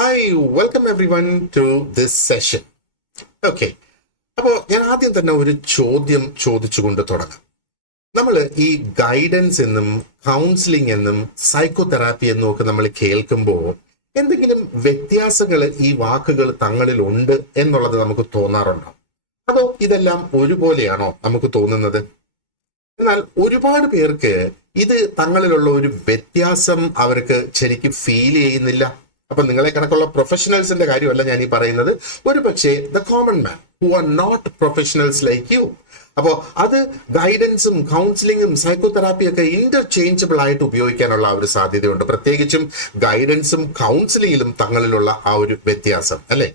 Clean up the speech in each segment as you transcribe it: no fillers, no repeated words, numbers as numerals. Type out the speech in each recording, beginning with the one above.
Hi welcome every one two this session. Okay, അപ്പോൾ ഞാൻ ആദ്യം തന്നെ ഒരു ചോദ്യം ചോദിച്ചുകൊണ്ട് തുടങ്ങാം. നമ്മൾ ഈ ഗൈഡൻസ് എന്നും കൗൺസിലിംഗ് എന്നും സൈക്കോതെറാപ്പി എന്നും ഒക്കെ നമ്മൾ കേൾക്കുമ്പോൾ എന്തെങ്കിലും വ്യത്യാസങ്ങൾ ഈ വാക്കുകൾ തങ്ങളിൽ ഉണ്ട് എന്നുള്ളത് നമുക്ക് തോന്നാറുണ്ടോ? അതോ ഇതെല്ലാം ഒരുപോലെയാണോ നമുക്ക് തോന്നുന്നത്? എന്നാൽ ഒരുപാട് പേർക്ക് ഇത് തങ്ങളിലുള്ള ഒരു വ്യത്യാസം അവർക്ക് ശരിക്കും ഫീൽ ചെയ്യുന്നില്ല. അപ്പൊ നിങ്ങളെ കണക്കുള്ള പ്രൊഫഷണൽസിന്റെ കാര്യമല്ല ഞാൻ ഈ പറയുന്നത്, ഒരു പക്ഷേ the common man who are not professionals like you. അപ്പോൾ അത് ഗൈഡൻസും കൗൺസിലിങ്ങും സൈക്കോതെറാപ്പിയും ഒക്കെ ഇന്റർചേഞ്ചബിൾ ആയിട്ട് ഉപയോഗിക്കാനുള്ള ആ ഒരു സാധ്യതയുണ്ട്. പ്രത്യേകിച്ചും ഗൈഡൻസും കൗൺസിലിങ്ങിലും തങ്ങളിലുള്ള ആ ഒരു വ്യത്യാസം, അല്ലെ?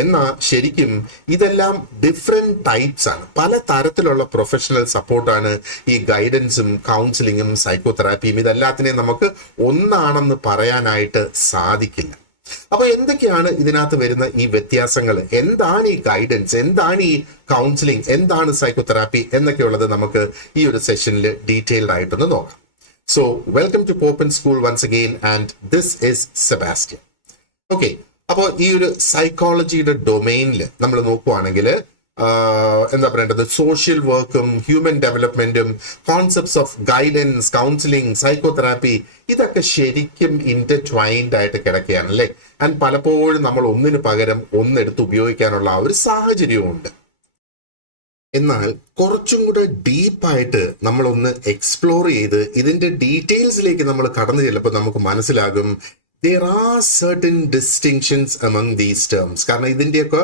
എന്നാൽ ശരിക്കും ഇതെല്ലാം ഡിഫറെന്റ് ടൈപ്സ് ആണ്. പല തരത്തിലുള്ള പ്രൊഫഷണൽ സപ്പോർട്ടാണ് ഈ ഗൈഡൻസും കൗൺസിലിങ്ങും സൈക്കോതെറാപ്പിയും. ഇതെല്ലാത്തിനെയും നമുക്ക് ഒന്നാണെന്ന് പറയാനായിട്ട് സാധിക്കില്ല. അപ്പൊ എന്തൊക്കെയാണ് ഇതിനകത്ത് വരുന്ന ഈ വ്യത്യാസങ്ങൾ? എന്താണ് ഈ ഗൈഡൻസ്, എന്താണ് ഈ കൗൺസിലിംഗ്, എന്താണ് സൈക്കോതെറാപ്പി എന്നൊക്കെയുള്ളത് നമുക്ക് ഈ ഒരു സെഷനിൽ ഡീറ്റെയിൽഡ് ആയിട്ടൊന്ന് നോക്കാം. സോ വെൽക്കം ടു പോപ്പൻ school once again and this is Sebastian. Okay, അപ്പോൾ ഈ ഒരു സൈക്കോളജിയുടെ ഡൊമെയിനിൽ നമ്മൾ നോക്കുവാണെങ്കിൽ എന്താ പറയേണ്ടത്, സോഷ്യൽ വർക്കും ഹ്യൂമൻ ഡെവലപ്മെന്റും concepts of guidance, counselling, psychotherapy ഇതൊക്കെ ശരിക്കും ഇന്റർട്വൈൻഡ് ആയിട്ട് കിടക്കുകയാണ്, അല്ലേ? ആൻഡ് പലപ്പോഴും നമ്മൾ ഒന്നിന് പകരം ഒന്നെടുത്ത് ഉപയോഗിക്കാനുള്ള ആ ഒരു സാഹചര്യവും. എന്നാൽ കുറച്ചും കൂടെ ഡീപ്പായിട്ട് നമ്മളൊന്ന് എക്സ്പ്ലോർ ചെയ്ത് ഇതിന്റെ ഡീറ്റെയിൽസിലേക്ക് നമ്മൾ കടന്നു ചെല്ലുമ്പോൾ നമുക്ക് മനസ്സിലാകും there are certain distinctions among these terms. കാരണം ഇതിന്റെയൊക്കെ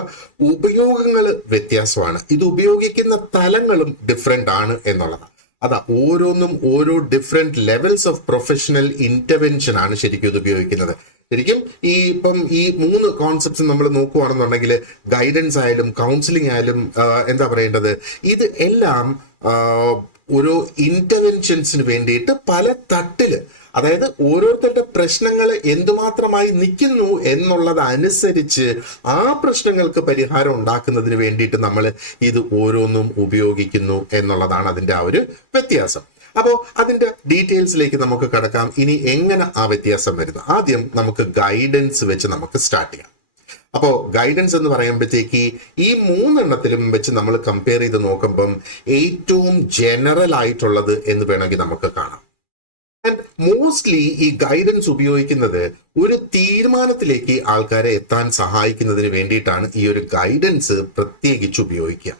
ഉപയോഗങ്ങൾ വ്യത്യാസമാണ്, ഇത് ഉപയോഗിക്കുന്ന തലങ്ങളും ഡിഫറെന്റ് ആണ് എന്നുള്ളതാണ്. അതാ ഓരോന്നും ഓരോ different levels of professional intervention ആണ് ശരിക്കും ഇത് ഉപയോഗിക്കുന്നത്. ശരിക്കും ഈ മൂന്ന് കോൺസെപ്റ്റ്സ് നമ്മൾ നോക്കുകയാണെന്നുണ്ടെങ്കിൽ ഗൈഡൻസ് ആയാലും കൗൺസിലിംഗ് ആയാലും എന്താ പറയേണ്ടത്, ഇത് എല്ലാം ഓരോ ഇന്റർവെൻഷൻസിന് വേണ്ടിയിട്ട് പല തട്ടില്, അതായത് ഓരോരുത്തരുടെ പ്രശ്നങ്ങൾ എന്തുമാത്രമായി നിൽക്കുന്നു എന്നുള്ളത് അനുസരിച്ച് ആ പ്രശ്നങ്ങൾക്ക് പരിഹാരം ഉണ്ടാക്കുന്നതിന് വേണ്ടിയിട്ട് നമ്മൾ ഇത് ഓരോന്നും ഉപയോഗിക്കുന്നു എന്നുള്ളതാണ് അതിൻ്റെ ആ ഒരു വ്യത്യാസം. അപ്പോൾ അതിൻ്റെ ഡീറ്റെയിൽസിലേക്ക് നമുക്ക് കടക്കാം. ഇനി എങ്ങനെ ആ വ്യത്യാസം വരുന്നത്? ആദ്യം നമുക്ക് ഗൈഡൻസ് വെച്ച് നമുക്ക് സ്റ്റാർട്ട് ചെയ്യാം. അപ്പോൾ ഗൈഡൻസ് എന്ന് പറയുമ്പോഴത്തേക്ക് ഈ മൂന്നെണ്ണത്തിലും വെച്ച് നമ്മൾ കമ്പയർ ചെയ്ത് നോക്കുമ്പം ഏറ്റവും ജനറൽ ആയിട്ടുള്ളത് എന്ന് വേണമെങ്കിൽ നമുക്ക് കാണാം. ആൻഡ് മോസ്റ്റ്ലി ഈ ഗൈഡൻസ് ഉപയോഗിക്കുന്നത് ഒരു തീരുമാനത്തിലേക്ക് ആൾക്കാരെ എത്താൻ സഹായിക്കുന്നതിന് വേണ്ടിയിട്ടാണ് ഈ ഒരു ഗൈഡൻസ് പ്രത്യേകിച്ച് ഉപയോഗിക്കുക.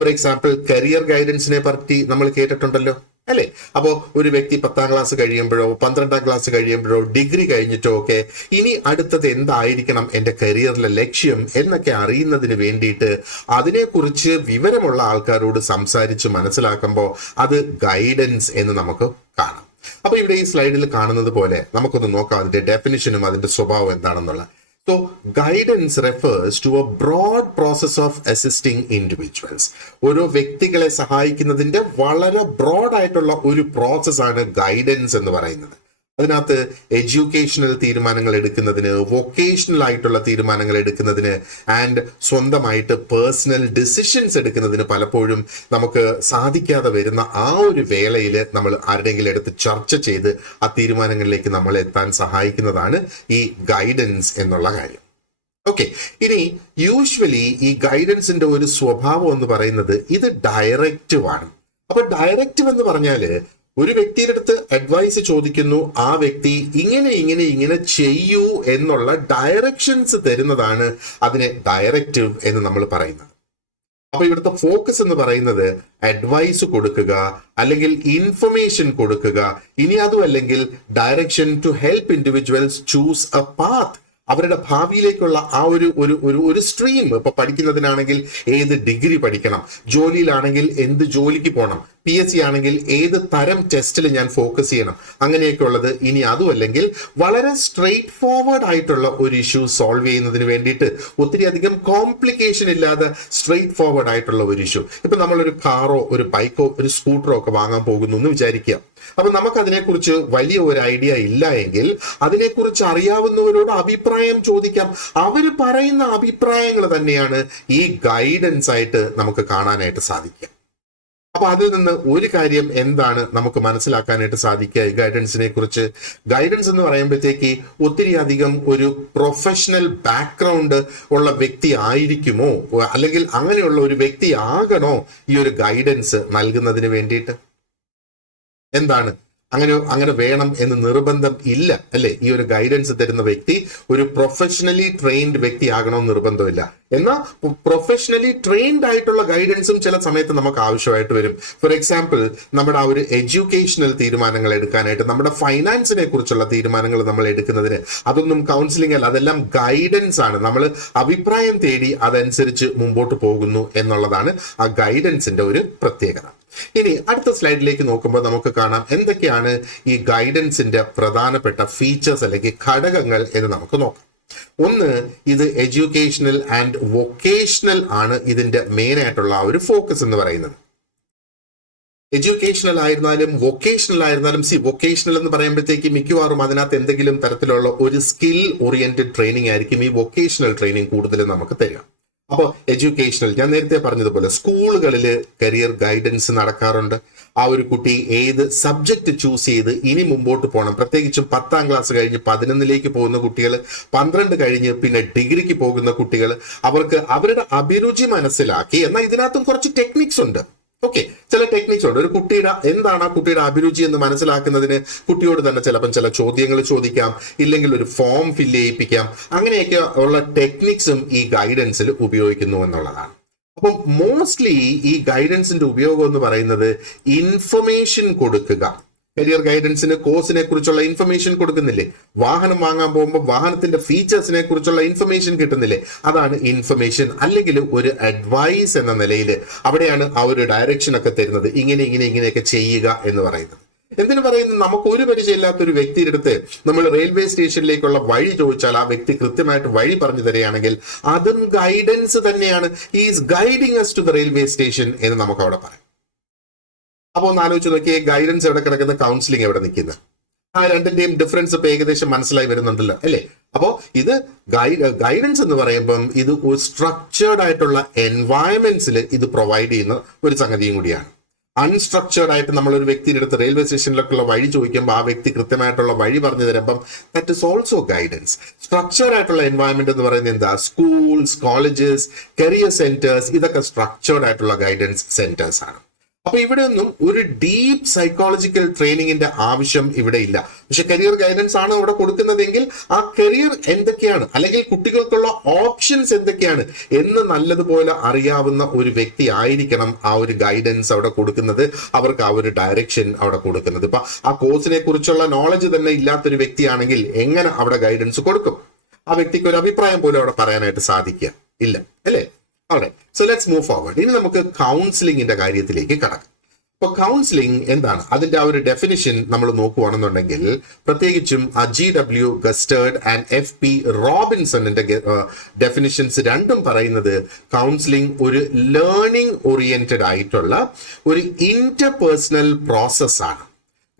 ഫോർ എക്സാമ്പിൾ, കരിയർ ഗൈഡൻസിനെ പറ്റി നമ്മൾ കേട്ടിട്ടുണ്ടല്ലോ, അല്ലേ? അപ്പോൾ ഒരു വ്യക്തി 10ാം ക്ലാസ് കഴിയുമ്പോഴോ 12ാം ക്ലാസ് കഴിയുമ്പോഴോ ഡിഗ്രി കഴിഞ്ഞിട്ടോ ഒക്കെ ഇനി അടുത്തത് എന്തായിരിക്കണം എൻ്റെ കരിയറിലെ ലക്ഷ്യം എന്നൊക്കെ അറിയുന്നതിന് വേണ്ടിയിട്ട് അതിനെക്കുറിച്ച് വിവരമുള്ള ആൾക്കാരോട് സംസാരിച്ച് മനസ്സിലാക്കുമ്പോൾ അത് ഗൈഡൻസ് എന്ന് നമുക്ക് കാണാം. അപ്പൊ ഇവിടെ ഈ സ്ലൈഡിൽ കാണുന്നത് പോലെ നമുക്കൊന്ന് നോക്കാം അതിന്റെ ഡെഫിനിഷനും അതിന്റെ സ്വഭാവം എന്താണെന്നുള്ള. So guidance refers to a broad process of assisting individuals. ഓരോ വ്യക്തികളെ സഹായിക്കുന്നതിന്റെ വളരെ ബ്രോഡ് ആയിട്ടുള്ള ഒരു പ്രോസസ്സാണ് ഗൈഡൻസ് എന്ന് പറയുന്നത്. അതിനകത്ത് എഡ്യൂക്കേഷണൽ തീരുമാനങ്ങൾ എടുക്കുന്നതിന്, വൊക്കേഷണൽ ആയിട്ടുള്ള തീരുമാനങ്ങൾ എടുക്കുന്നതിന് ആൻഡ് സ്വന്തമായിട്ട് പേഴ്സണൽ ഡിസിഷൻസ് എടുക്കുന്നതിന് പലപ്പോഴും നമുക്ക് സാധിക്കാതെ വരുന്ന ആ ഒരു വേളയിൽ നമ്മൾ ആരുടെയെങ്കിലും എടുത്ത് ചർച്ച ചെയ്ത് ആ തീരുമാനങ്ങളിലേക്ക് നമ്മൾ എത്താൻ സഹായിക്കുന്നതാണ് ഈ ഗൈഡൻസ് എന്നുള്ള കാര്യം. ഓക്കെ, ഇനി യൂഷ്വലി ഈ ഗൈഡൻസിന്റെ ഒരു സ്വഭാവം എന്ന് പറയുന്നത് ഇത് ഡയറക്റ്റീവ് ആണ്. അപ്പൊ ഡയറക്റ്റീവ് എന്ന് പറഞ്ഞാല് ഒരു വ്യക്തിയുടെ അടുത്ത് അഡ്വൈസ് ചോദിക്കുന്നു, ആ വ്യക്തി ഇങ്ങനെ ചെയ്യൂ എന്നുള്ള ഡയറക്ഷൻസ് തരുന്നതാണ് അതിനെ ഡയറക്റ്റീവ് എന്ന് നമ്മൾ പറയുന്നത്. അപ്പൊ ഇവിടുത്തെ ഫോക്കസ് എന്ന് പറയുന്നത് അഡ്വൈസ് കൊടുക്കുക, അല്ലെങ്കിൽ ഇൻഫർമേഷൻ കൊടുക്കുക, ഇനി അതും അല്ലെങ്കിൽ direction to help individuals choose a path. അവരുടെ ഭാവിയിലേക്കുള്ള ആ ഒരു സ്ട്രീം. ഇപ്പൊ പഠിക്കുന്നതിനാണെങ്കിൽ ഏത് ഡിഗ്രി പഠിക്കണം, ജോലിയിലാണെങ്കിൽ എന്ത് ജോലിക്ക് പോകണം, PSC ആണെങ്കിൽ ഏത് തരം ടെസ്റ്റിൽ ഞാൻ ഫോക്കസ് ചെയ്യണം, അങ്ങനെയൊക്കെ ഉള്ളത്. ഇനി അതും അല്ലെങ്കിൽ വളരെ സ്ട്രെയിറ്റ് ഫോർവേഡ് ആയിട്ടുള്ള ഒരു ഇഷ്യൂ സോൾവ് ചെയ്യുന്നതിന് വേണ്ടിയിട്ട് ഒത്തിരി അധികം കോംപ്ലിക്കേഷൻ ഇല്ലാതെ സ്ട്രെയിറ്റ് ഫോർവേഡ് ആയിട്ടുള്ള ഒരു ഇഷ്യൂ. ഇപ്പൊ നമ്മളൊരു കാറോ ഒരു ബൈക്കോ ഒരു സ്കൂട്ടറോ ഒക്കെ വാങ്ങാൻ പോകുന്നു എന്ന് വിചാരിക്കുക. അപ്പൊ നമുക്ക് അതിനെക്കുറിച്ച് വലിയ ഒരു ഐഡിയ ഇല്ല എങ്കിൽ അതിനെക്കുറിച്ച് അറിയാവുന്നവരോട് അഭിപ്രായം ചോദിക്കാം. അവർ പറയുന്ന അഭിപ്രായങ്ങൾ തന്നെയാണ് ഈ ഗൈഡൻസ് ആയിട്ട് നമുക്ക് കാണാനായിട്ട് സാധിക്കുക. അപ്പൊ അതിൽ നിന്ന് ഒരു കാര്യം എന്താണ് നമുക്ക് മനസ്സിലാക്കാനായിട്ട് സാധിക്കുക ഈ ഗൈഡൻസിനെ കുറിച്ച്? ഗൈഡൻസ് എന്ന് പറയുമ്പോഴത്തേക്ക് ഒത്തിരി അധികം ഒരു പ്രൊഫഷണൽ ബാക്ക്ഗ്രൗണ്ട് ഉള്ള വ്യക്തി ആയിരിക്കുമോ, അല്ലെങ്കിൽ അങ്ങനെയുള്ള ഒരു വ്യക്തി ആകണോ ഈ ഒരു ഗൈഡൻസ് നൽകുന്നതിന് വേണ്ടിയിട്ട്? എന്താണ് അങ്ങനെ വേണം എന്ന് നിർബന്ധം ഇല്ല അല്ലെ. ഈ ഒരു ഗൈഡൻസ് തരുന്ന വ്യക്തി ഒരു പ്രൊഫഷണലി ട്രെയിൻഡ് വ്യക്തി ആകണമെന്ന് നിർബന്ധമില്ല. എന്നാൽ പ്രൊഫഷണലി ട്രെയിൻഡ് ആയിട്ടുള്ള ഗൈഡൻസും ചില സമയത്ത് നമുക്ക് ആവശ്യമായിട്ട് വരും. ഫോർ എക്സാമ്പിൾ, നമ്മുടെ ആ ഒരു എഡ്യൂക്കേഷണൽ തീരുമാനങ്ങൾ എടുക്കാനായിട്ട്, നമ്മുടെ ഫൈനാൻസിനെ കുറിച്ചുള്ള തീരുമാനങ്ങൾ നമ്മൾ എടുക്കുന്നതിന് അതൊന്നും കൗൺസിലിംഗ് അല്ല, അതെല്ലാം ഗൈഡൻസ് ആണ്. നമ്മൾ അഭിപ്രായം തേടി അതനുസരിച്ച് മുമ്പോട്ട് പോകുന്നു എന്നുള്ളതാണ് ആ ഗൈഡൻസിന്റെ ഒരു പ്രത്യേകത. ഇനി അടുത്ത സ്ലൈഡിലേക്ക് നോക്കുമ്പോൾ നമുക്ക് കാണാം എന്തൊക്കെയാണ് ഈ ഗൈഡൻസിന്റെ പ്രധാനപ്പെട്ട ഫീച്ചേഴ്സ് അല്ലെങ്കിൽ ഘടകങ്ങൾ എന്ന് നമുക്ക് നോക്കാം. ഒന്ന്, ഇത് എഡ്യൂക്കേഷണൽ ആൻഡ് വൊക്കേഷണൽ ആണ് ഇതിന്റെ മെയിൻ ആയിട്ടുള്ള ആ ഒരു ഫോക്കസ് എന്ന് പറയുന്നത്. എഡ്യൂക്കേഷണൽ ആയിരുന്നാലും വൊക്കേഷണൽ ആയിരുന്നാലും, വൊക്കേഷണൽ എന്ന് പറയുമ്പോഴത്തേക്ക് മിക്കവാറും അതിനകത്ത് എന്തെങ്കിലും തരത്തിലുള്ള ഒരു സ്കിൽ ഓറിയന്റഡ് ട്രെയിനിങ് ആയിരിക്കും ഈ വൊക്കേഷണൽ ട്രെയിനിങ് കൂടുതലും നമുക്ക് തരിക. അപ്പോൾ എഡ്യൂക്കേഷണൽ, ഞാൻ നേരത്തെ പറഞ്ഞതുപോലെ സ്കൂളുകളിൽ കരിയർ ഗൈഡൻസ് നടക്കാറുണ്ട്. ആ ഒരു കുട്ടി ഏത് സബ്ജക്ട് ചൂസ് ചെയ്ത് ഇനി മുമ്പോട്ട് പോകണം, പ്രത്യേകിച്ചും 10ാം ക്ലാസ് കഴിഞ്ഞ് 11ലേക്ക് പോകുന്ന കുട്ടികൾ, 12 കഴിഞ്ഞ് പിന്നെ ഡിഗ്രിക്ക് പോകുന്ന കുട്ടികൾ, അവർക്ക് അവരുടെ അഭിരുചി മനസ്സിലാക്കി. എന്നാൽ ഇതിനകത്തും കുറച്ച് ടെക്നിക്സ് ഉണ്ട്. ഓക്കെ, ചില ടെക്നിക്സ് ഉണ്ട്. ഒരു കുട്ടിയുടെ എന്താണ് ആ കുട്ടിയുടെ അഭിരുചി എന്ന് മനസ്സിലാക്കുന്നതിന് കുട്ടിയോട് തന്നെ ചിലപ്പം ചില ചോദ്യങ്ങൾ ചോദിക്കാം, ഇല്ലെങ്കിൽ ഒരു ഫോം ഫില്ല് ചെയ്യിപ്പിക്കാം. അങ്ങനെയൊക്കെ ഉള്ള ടെക്നിക്സും ഈ ഗൈഡൻസിൽ ഉപയോഗിക്കുന്നു എന്നുള്ളതാണ്. അപ്പം മോസ്റ്റ്ലി ഈ ഗൈഡൻസിന്റെ ഉപയോഗം എന്ന് പറയുന്നത് ഇൻഫർമേഷൻ കൊടുക്കുക. കരിയർ ഗൈഡൻസിന് കോഴ്സിനെ കുറിച്ചുള്ള ഇൻഫർമേഷൻ കൊടുക്കുന്നില്ലേ? വാഹനം വാങ്ങാൻ പോകുമ്പോൾ വാഹനത്തിന്റെ ഫീച്ചേഴ്സിനെ കുറിച്ചുള്ള ഇൻഫർമേഷൻ കിട്ടുന്നില്ലേ? അതാണ് ഇൻഫർമേഷൻ. അല്ലെങ്കിൽ ഒരു അഡ്വൈസ് എന്ന നിലയിൽ അവിടെയാണ് ആ ഒരു ഡയറക്ഷൻ ഒക്കെ തരുന്നത്. ഇങ്ങനെയൊക്കെ ചെയ്യുക എന്ന് പറയുന്നത്. എന്തിനു പറയുന്നു? നമുക്ക് ഒരു പരിചയമില്ലാത്ത ഒരു വ്യക്തിയുടെ അടുത്ത് നമ്മൾ റെയിൽവേ സ്റ്റേഷനിലേക്കുള്ള വഴി ചോദിച്ചാൽ ആ വ്യക്തി കൃത്യമായിട്ട് വഴി പറഞ്ഞു തരികയാണെങ്കിൽ അതും ഗൈഡൻസ് തന്നെയാണ്. Is guiding us to the railway station എന്ന് നമുക്ക് അവിടെ പറയാം. അപ്പോൾ ഒന്ന് ആലോചിച്ച് നോക്കിയേ, ഗൈഡൻസ് എവിടെ കിടക്കുന്ന, കൗൺസിലിംഗ് എവിടെ നിൽക്കുന്നത്? ആ രണ്ടിന്റെയും ഡിഫറൻസ് ഇപ്പൊ ഏകദേശം മനസ്സിലായി വരുന്നുണ്ടല്ലോ അല്ലേ? അപ്പോൾ ഇത് ഗൈഡൻസ് എന്ന് പറയുമ്പം ഇത് ഒരു സ്ട്രക്ചേർഡ് ആയിട്ടുള്ള എൻവയൺമെന്റ്സിൽ ഇത് പ്രൊവൈഡ് ചെയ്യുന്ന ഒരു സംഗതിയും കൂടിയാണ്. അൺസ്ട്രക്ചേർഡ് ആയിട്ട് നമ്മൾ ഒരു വ്യക്തിയുടെ അടുത്ത് റെയിൽവേ സ്റ്റേഷനിലേക്കുള്ള വഴി ചോദിക്കുമ്പോൾ ആ വ്യക്തി കൃത്യമായിട്ടുള്ള വഴി പറഞ്ഞു തരുമ്പം that is also guidance. Structured ആയിട്ടുള്ള എൻവയൺമെന്റ് എന്ന് പറയുന്നത് എന്താ? സ്കൂൾസ്, കോളേജസ്, കരിയർ സെന്റേഴ്സ്, ഇതൊക്കെ സ്ട്രക്ചേർഡ് ആയിട്ടുള്ള ഗൈഡൻസ് സെന്റേഴ്സ് ആണ്. അപ്പൊ ഇവിടെ ഒന്നും ഒരു ഡീപ്പ് സൈക്കോളജിക്കൽ ട്രെയിനിങ്ങിന്റെ ആവശ്യം ഇവിടെ ഇല്ല. പക്ഷെ കരിയർ ഗൈഡൻസ് ആണ് ഇവിടെ കൊടുക്കുന്നതെങ്കിൽ ആ കരിയർ എന്തൊക്കെയാണ്, അല്ലെങ്കിൽ കുട്ടികൾക്കുള്ള ഓപ്ഷൻസ് എന്തൊക്കെയാണ് എന്ന് നല്ലതുപോലെ അറിയാവുന്ന ഒരു വ്യക്തി ആയിരിക്കണം ആ ഒരു ഗൈഡൻസ് അവിടെ കൊടുക്കുന്നത്, അവർക്ക് ആ ഒരു ഡയറക്ഷൻ അവിടെ കൊടുക്കുന്നത്. ഇപ്പൊ ആ കോഴ്സിനെ കുറിച്ചുള്ള നോളജ് തന്നെ ഇല്ലാത്തൊരു വ്യക്തിയാണെങ്കിൽ എങ്ങനെ അവിടെ ഗൈഡൻസ് കൊടുക്കും? ആ വ്യക്തിക്ക് ഒരു അഭിപ്രായം പോലും അവിടെ പറയാനായിട്ട് സാധിക്കുക ഇല്ല അല്ലേ? Alright, so let's move forward. ഇനി നമുക്ക് കൗൺസിലിംഗിന്റെ കാര്യത്തിലേക്ക് കടക്കാം. അപ്പൊ കൗൺസിലിംഗ് എന്താണ്? അതിന്റെ ആ ഒരു ഡെഫിനിഷൻ നമ്മൾ നോക്കുകയാണെന്നുണ്ടെങ്കിൽ, പ്രത്യേകിച്ചും GW ഗസ്റ്റേർഡ് ആൻഡ് FP റോബിൻസണിന്റെ ഡെഫിനിഷൻസ് രണ്ടും പറയുന്നത് കൗൺസിലിംഗ് ഒരു ലേണിംഗ് ഓറിയന്റഡ് ആയിട്ടുള്ള ഒരു ഇന്റർപേഴ്സണൽ പ്രോസസ് ആണ്,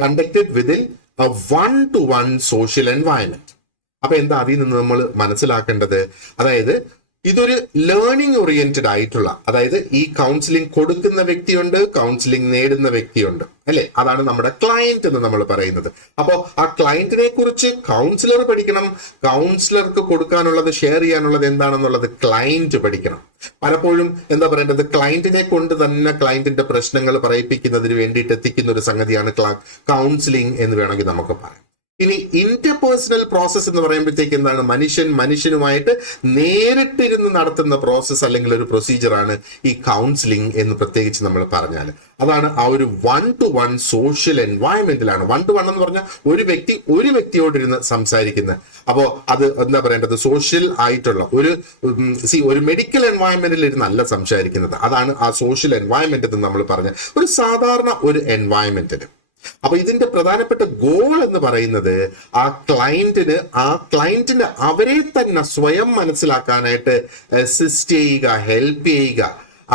conducted within A 1-to-1 social environment. അപ്പൊ എന്താ അതിൽ നിന്ന് നമ്മൾ മനസ്സിലാക്കേണ്ടത്? അതായത് ഇതൊരു ലേണിംഗ് ഓറിയന്റഡ് ആയിട്ടുള്ള, അതായത് ഈ കൗൺസിലിംഗ് കൊടുക്കുന്ന വ്യക്തിയുണ്ട്, കൗൺസിലിംഗ് നേടുന്ന വ്യക്തിയുണ്ട് അല്ലെ? അതാണ് നമ്മുടെ ക്ലയന്റ് എന്ന് നമ്മൾ പറയുന്നത്. അപ്പോൾ ആ ക്ലയന്റിനെ കുറിച്ച് കൗൺസിലർ പഠിക്കണം, കൗൺസിലർക്ക് കൊടുക്കാനുള്ളത്, ഷെയർ ചെയ്യാനുള്ളത് എന്താണെന്നുള്ളത് ക്ലയന്റ് പഠിക്കണം. പലപ്പോഴും എന്താ പറയേണ്ടത്, ക്ലയന്റിനെ കൊണ്ട് തന്നെ ക്ലയന്റിന്റെ പ്രശ്നങ്ങൾ പറയിപ്പിക്കുന്നതിന് വേണ്ടിയിട്ട് എത്തിക്കുന്ന ഒരു സംഗതിയാണ് കൗൺസിലിംഗ് എന്ന് വേണമെങ്കിൽ നമുക്ക് പറയാം. ഇനി ഇന്റർപേഴ്സണൽ പ്രോസസ് എന്ന് പറയുമ്പോഴത്തേക്ക് എന്താണ്? മനുഷ്യനുമായിട്ട് നേരിട്ടിരുന്ന് നടത്തുന്ന പ്രോസസ് അല്ലെങ്കിൽ ഒരു പ്രൊസീജിയറാണ് ഈ കൗൺസിലിംഗ് എന്ന് പ്രത്യേകിച്ച് നമ്മൾ പറഞ്ഞാൽ. അതാണ് ആ ഒരു 1-to-1 സോഷ്യൽ എൻവയൺമെന്റിലാണ്. 1-to-1 എന്ന് പറഞ്ഞാൽ ഒരു വ്യക്തിയോടിരുന്ന് സംസാരിക്കുന്നത്. അപ്പോൾ അത് എന്താ പറയേണ്ടത്, സോഷ്യൽ ആയിട്ടുള്ള ഒരു മെഡിക്കൽ എൻവയൺമെന്റിൽ ഇരുന്നല്ല സംസാരിക്കുന്നത്. അതാണ് ആ സോഷ്യൽ എൻവയൺമെന്റ് എന്ന് നമ്മൾ പറഞ്ഞ ഒരു സാധാരണ ഒരു എൻവയൺമെന്റിന്. അപ്പൊ ഇതിന്റെ പ്രധാനപ്പെട്ട ഗോൾ എന്ന് പറയുന്നത് ആ ക്ലയന്റിന് അവരെ തന്നെ സ്വയം മനസ്സിലാക്കാനായിട്ട് അസിസ്റ്റ് ചെയ്യുക, ഹെൽപ്പ് ചെയ്യുക,